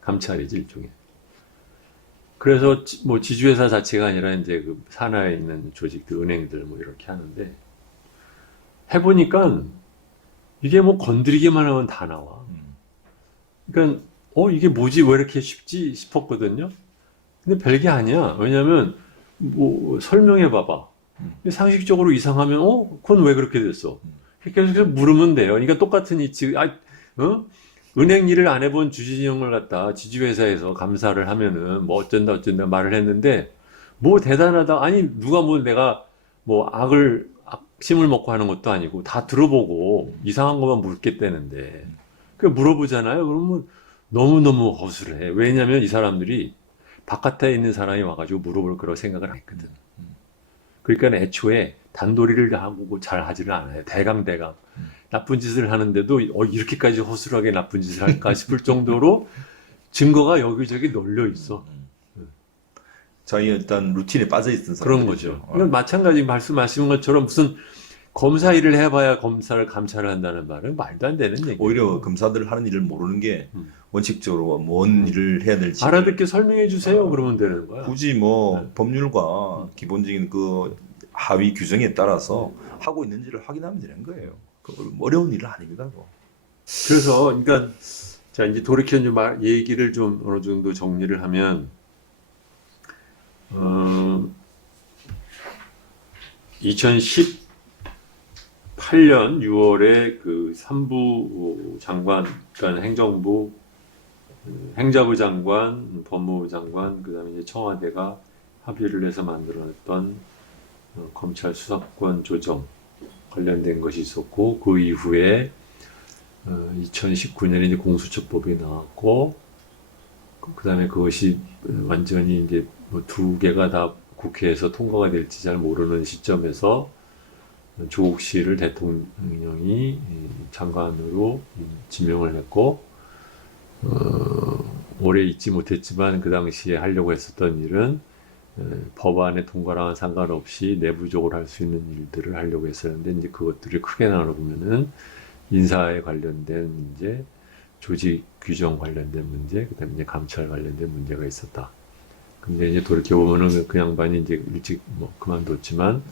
감찰이지 일종의. 그래서 뭐 지주회사 자체가 아니라 이제 그 산하에 있는 조직들, 은행들 뭐 이렇게 하는데 해보니까 이게 뭐 건드리기만 하면 다 나와. 그러니까 이게 뭐지 왜 이렇게 쉽지 싶었거든요. 근데 별게 아니야. 왜냐면 뭐 설명해 봐봐. 상식적으로 이상하면 그건 왜 그렇게 됐어? 계속 물으면 돼요. 그러니까 똑같은 이치, 은행 일을 안 해본 주진영을 갖다 지주회사에서 감사를 하면은 뭐 어쩐다 말을 했는데 뭐 대단하다. 아니 누가 뭐 내가 뭐 악심을 먹고 하는 것도 아니고 다 들어보고 이상한 것만 묻겠다는데 그 물어보잖아요. 그러면 너무너무 허술해. 왜냐면 이 사람들이 바깥에 있는 사람이 와가지고 물어볼 거라고 생각을 안 했거든. 그러니까 애초에 단도리를 하고 잘 하지를 않아요. 대강. 나쁜 짓을 하는데도 이렇게까지 허술하게 나쁜 짓을 할까 싶을 정도로 증거가 여기저기 널려 있어. 자기가 일단 루틴에 빠져 있던 사람. 그런 거죠. 그러니까 마찬가지 말씀하신 것처럼 무슨 검사 일을 해봐야 검사를 감찰을 한다는 말은 말도 안 되는 얘기예요. 오히려 검사들 하는 일을 모르는 게 원칙적으로 뭔 일을 해야 될지 알아듣게 설명해 주세요. 그러면 되는 거야. 굳이 뭐 법률과 기본적인 그 하위 규정에 따라서 하고 있는지를 확인하면 되는 거예요. 그 어려운 일은 아닙니다. 뭐. 그래서 그러니까 자 이제 돌이켜 좀 얘기를 좀 어느 정도 정리를 하면 2018년 6월에 그 3부 장관, 그러니까 행정부, 행자부 장관, 법무부 장관, 그다음에 이제 청와대가 합의를 해서 만들어냈던 검찰 수사권 조정 관련된 것이 있었고 그 이후에 2019년에 이제 공수처법이 나왔고 그다음에 그것이 완전히 이제 뭐 두 개가 다 국회에서 통과가 될지 잘 모르는 시점에서 조국 씨를 대통령이 장관으로 지명을 했고 오래 잊지 못했지만 그 당시에 하려고 했었던 일은 법안의 통과랑은 상관없이 내부적으로 할 수 있는 일들을 하려고 했었는데 이제 그것들이 크게 나눠보면은 인사에 관련된 문제, 조직 규정 관련된 문제, 그다음에 이제 감찰 관련된 문제가 있었다. 근데 이제 돌이켜 보면은 그 양반이 이제 일찍 뭐 그만뒀지만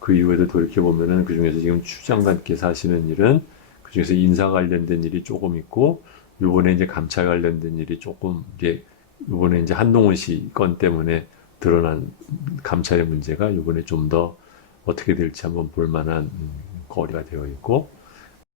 그 이후에도 돌이켜 보면은 그 중에서 지금 추 장관께서 하시는 일은 그 중에서 인사 관련된 일이 조금 있고 요번에 이제 감찰 관련된 일이 조금 이제 요번에 이제 한동훈 씨 건 때문에 드러난 감찰의 문제가 요번에 좀 더 어떻게 될지 한번 볼 만한 거리가 되어 있고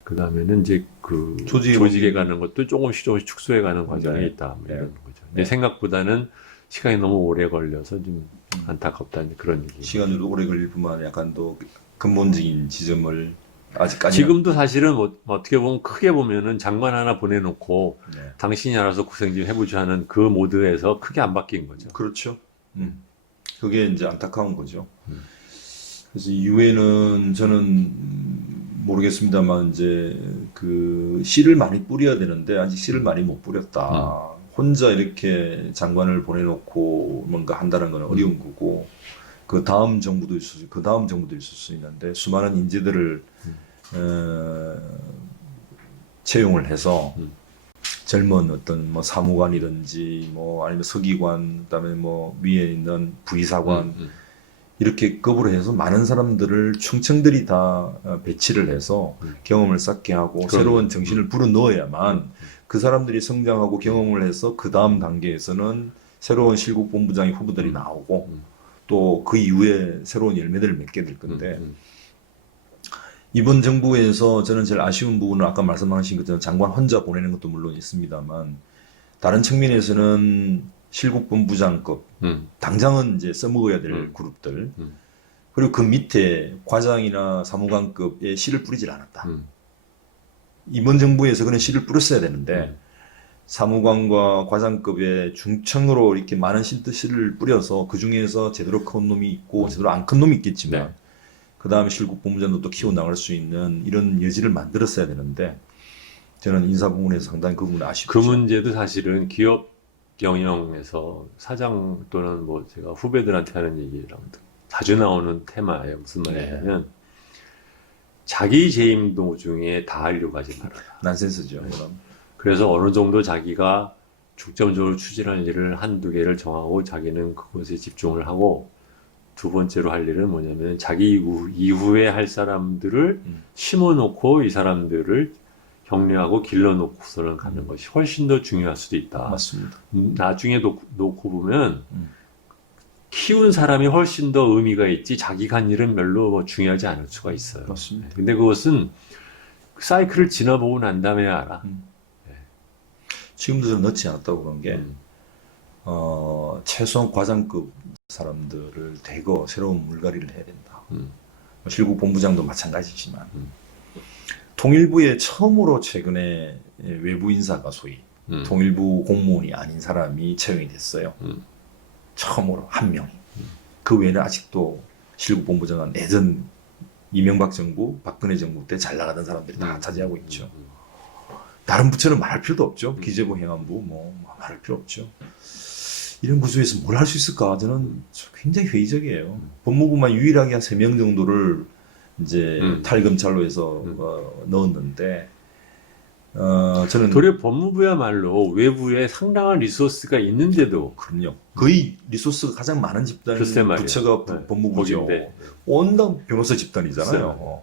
그 다음에는 이제 그 조직에 가는 것도 조금씩 축소해 가는 과정에 네. 있다. 뭐 네. 이런 거죠. 내 생각보다는 시간이 너무 오래 걸려서 좀 안타깝다 그런 얘기. 시간도 오래 걸릴 뿐만 아니라 약간 또 근본적인 지점을 아직까지 지금도 사실은 뭐 어떻게 보면 크게 보면은 장관 하나 보내놓고 네. 당신이 알아서 고생 좀 해보자 하는 그 모드에서 크게 안 바뀐 거죠. 그렇죠. 그게 이제 안타까운 거죠. 그래서 이후에는 저는 모르겠습니다만 이제 그 씨를 많이 뿌려야 되는데 아직 씨를 많이 못 뿌렸다. 혼자 이렇게 장관을 보내놓고 뭔가 한다는 건 어려운 거고 그 다음 정부도 있을 수 있는데 수많은 인재들을 채용을 해서 젊은 어떤 뭐 사무관이든지 뭐 아니면 서기관 그다음에 뭐 위에 있는 부의사관 이렇게 급으로 해서 많은 사람들을 충청들이 다 배치를 해서 경험을 쌓게 하고 새로운 정신을 불어 넣어야만 그 사람들이 성장하고 경험을 해서 그 다음 단계에서는 새로운 실국본부장의 후보들이 나오고 또 그 이후에 새로운 열매들을 맺게 될 건데 이번 정부에서 저는 제일 아쉬운 부분은 아까 말씀하신 것처럼 장관 혼자 보내는 것도 물론 있습니다만 다른 측면에서는 실국본부장급 당장은 이제 써먹어야 될 그룹들 그리고 그 밑에 과장이나 사무관급에 씨를 뿌리질 않았다. 이번 정부에서 그런 씨를 뿌렸어야 되는데 사무관과 과장급의 중층으로 이렇게 많은 씨를 뿌려서 그 중에서 제대로 큰 놈이 있고 제대로 안 큰 놈이 있겠지만 네. 그 다음에 실국본부장도 또 키워나갈 수 있는 이런 여지를 만들었어야 되는데 저는 인사 부분에서 상당히 그 부분은 아쉽죠. 그 문제도 사실은 기업 경영에서 사장 또는 뭐 제가 후배들한테 하는 얘기랑 자주 나오는 테마예요. 무슨 말이냐면 자기 재임 도중에 다 하려고 하지 말아라. 난센스죠. 그럼. 그래서 어느 정도 자기가 중점적으로 추진할 일을 한두 개를 정하고 자기는 그것에 집중을 하고 두 번째로 할 일은 뭐냐면 자기 이후에 할 사람들을 심어놓고 이 사람들을 격려하고 길러놓고서는 가는 것이 훨씬 더 중요할 수도 있다. 맞습니다. 나중에 놓고 보면 키운 사람이 훨씬 더 의미가 있지 자기가 한 일은 별로 뭐 중요하지 않을 수가 있어요. 맞습니다. 근데 그것은 그 사이클을 지나보고 난 다음에 알아. 지금도 저는 넣지 않았다고 그런 게 최소한 과장급 사람들을 대거 새로운 물갈이를 해야 된다. 실국 본부장도 마찬가지지만 통일부에 처음으로 최근에 외부 인사가 소위 통일부 공무원이 아닌 사람이 채용이 됐어요. 처음으로 한 명이. 그 외에는 아직도 실국 본부장은 예전 이명박 정부, 박근혜 정부 때 잘 나가던 사람들이 다 차지하고 있죠. 다른 부처는 말할 필요도 없죠. 기재부, 행안부 뭐 말할 필요 없죠. 이런 구조에서 뭘 할 수 있을까? 저는 굉장히 회의적이에요. 법무부만 유일하게 한 3명 정도를 이제 탈검찰로 해서 넣었는데 저는 도리어 법무부야말로 외부에 상당한 리소스가 있는데도 그럼요. 거의 리소스가 가장 많은 집단 글쎄 말이에요. 부처가 네, 법무부죠. 거긴데. 온갖 변호사 집단이잖아요.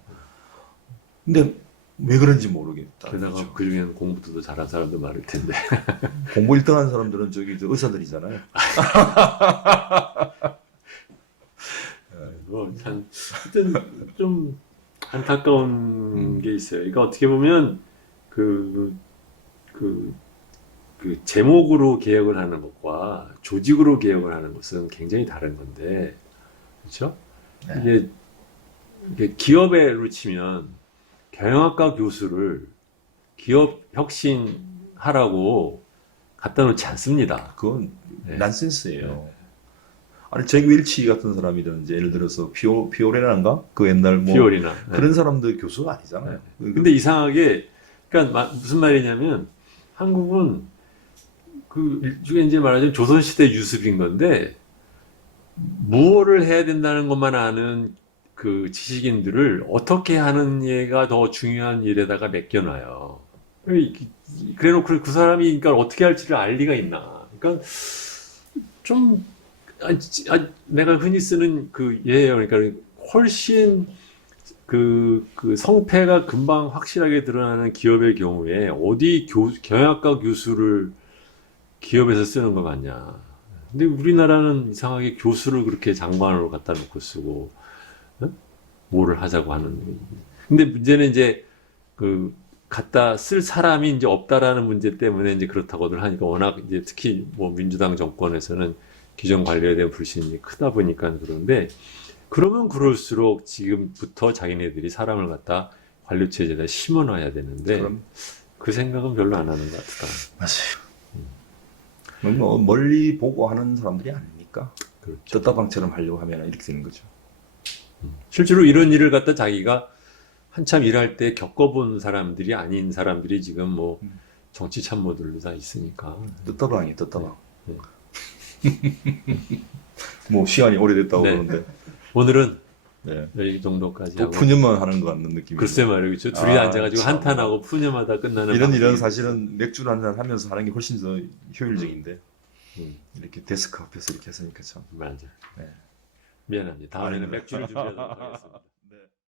근데 왜 그런지 모르겠다. 게다가 그렇죠. 그 중에는 공부도 더 잘한 사람도 많을 텐데. 공부 1등한 사람들은 저기 저 의사들이잖아요. 뭐 참, 하여튼 좀 안타까운 게 있어요. 그러니까 어떻게 보면 그 제목으로 개혁을 하는 것과 조직으로 개혁을 하는 것은 굉장히 다른 건데, 그렇죠? 네. 이게 기업으로 치면 경영학과 교수를 기업 혁신하라고 갖다 놓지 않습니다. 그건 네. 난센스예요. 아니 잭 윌치 같은 사람이든지 예를 들어서 피오레나인가? 그 옛날 뭐 피오리나. 그런 사람들 교수가 아니잖아요. 근데 이상하게, 그러니까 무슨 말이냐면 한국은 그 일종의 이제 말하자면 조선시대 유습인 건데 무엇을 해야 된다는 것만 아는 그 지식인들을 어떻게 하는 얘가 더 중요한 일에다가 맡겨놔요. 그래놓고 그 사람이 그러니까 어떻게 할지를 알 리가 있나. 그러니까 좀 내가 흔히 쓰는 그 예예요. 그러니까 훨씬 그 성패가 금방 확실하게 드러나는 기업의 경우에 어디 경영학과 교수를 기업에서 쓰는 것 같냐. 근데 우리나라는 이상하게 교수를 그렇게 장관으로 갖다 놓고 쓰고, 어? 뭐를 하자고 하는. 근데 문제는 이제 그 갖다 쓸 사람이 이제 없다라는 문제 때문에 이제 그렇다고들 하니까 워낙 이제 특히 뭐 민주당 정권에서는 기존 관료에 대한 불신이 크다 보니까 그러는데 그러면 그럴수록 지금부터 자기네들이 사람을 갖다 관료 체제에다 심어놔야 되는데 그럼 그 생각은 별로 안 하는 것 같다. 맞아요. 뭐 멀리 보고 하는 사람들이 아닙니까? 그렇죠. 떴다방처럼 하려고 하면 이렇게 되는 거죠. 실제로 이런 일을 갖다 자기가 한참 일할 때 겪어본 사람들이 아닌 사람들이 지금 뭐 정치 참모들도 다 있으니까. 떴다방이 떴다방. 네. 뭐 시간이 오래됐다고 네. 그러는데 오늘은 네. 여기 정도까지 또 하고. 푸념만 하는 것 같는 느낌이. 글쎄 말이에요. 그렇죠. 둘이 아, 앉아가지고 참. 한탄하고 푸념하다 끝나는 이런 방송이 사실은 맥주를 한잔 하면서 하는 게 훨씬 더 효율적인데 음, 이렇게 데스크 앞에서 이렇게 했으니까 참. 맞아. 네. 미안합니다. 다음에는 아닙니다. 맥주를 준비하도록 하겠습니다.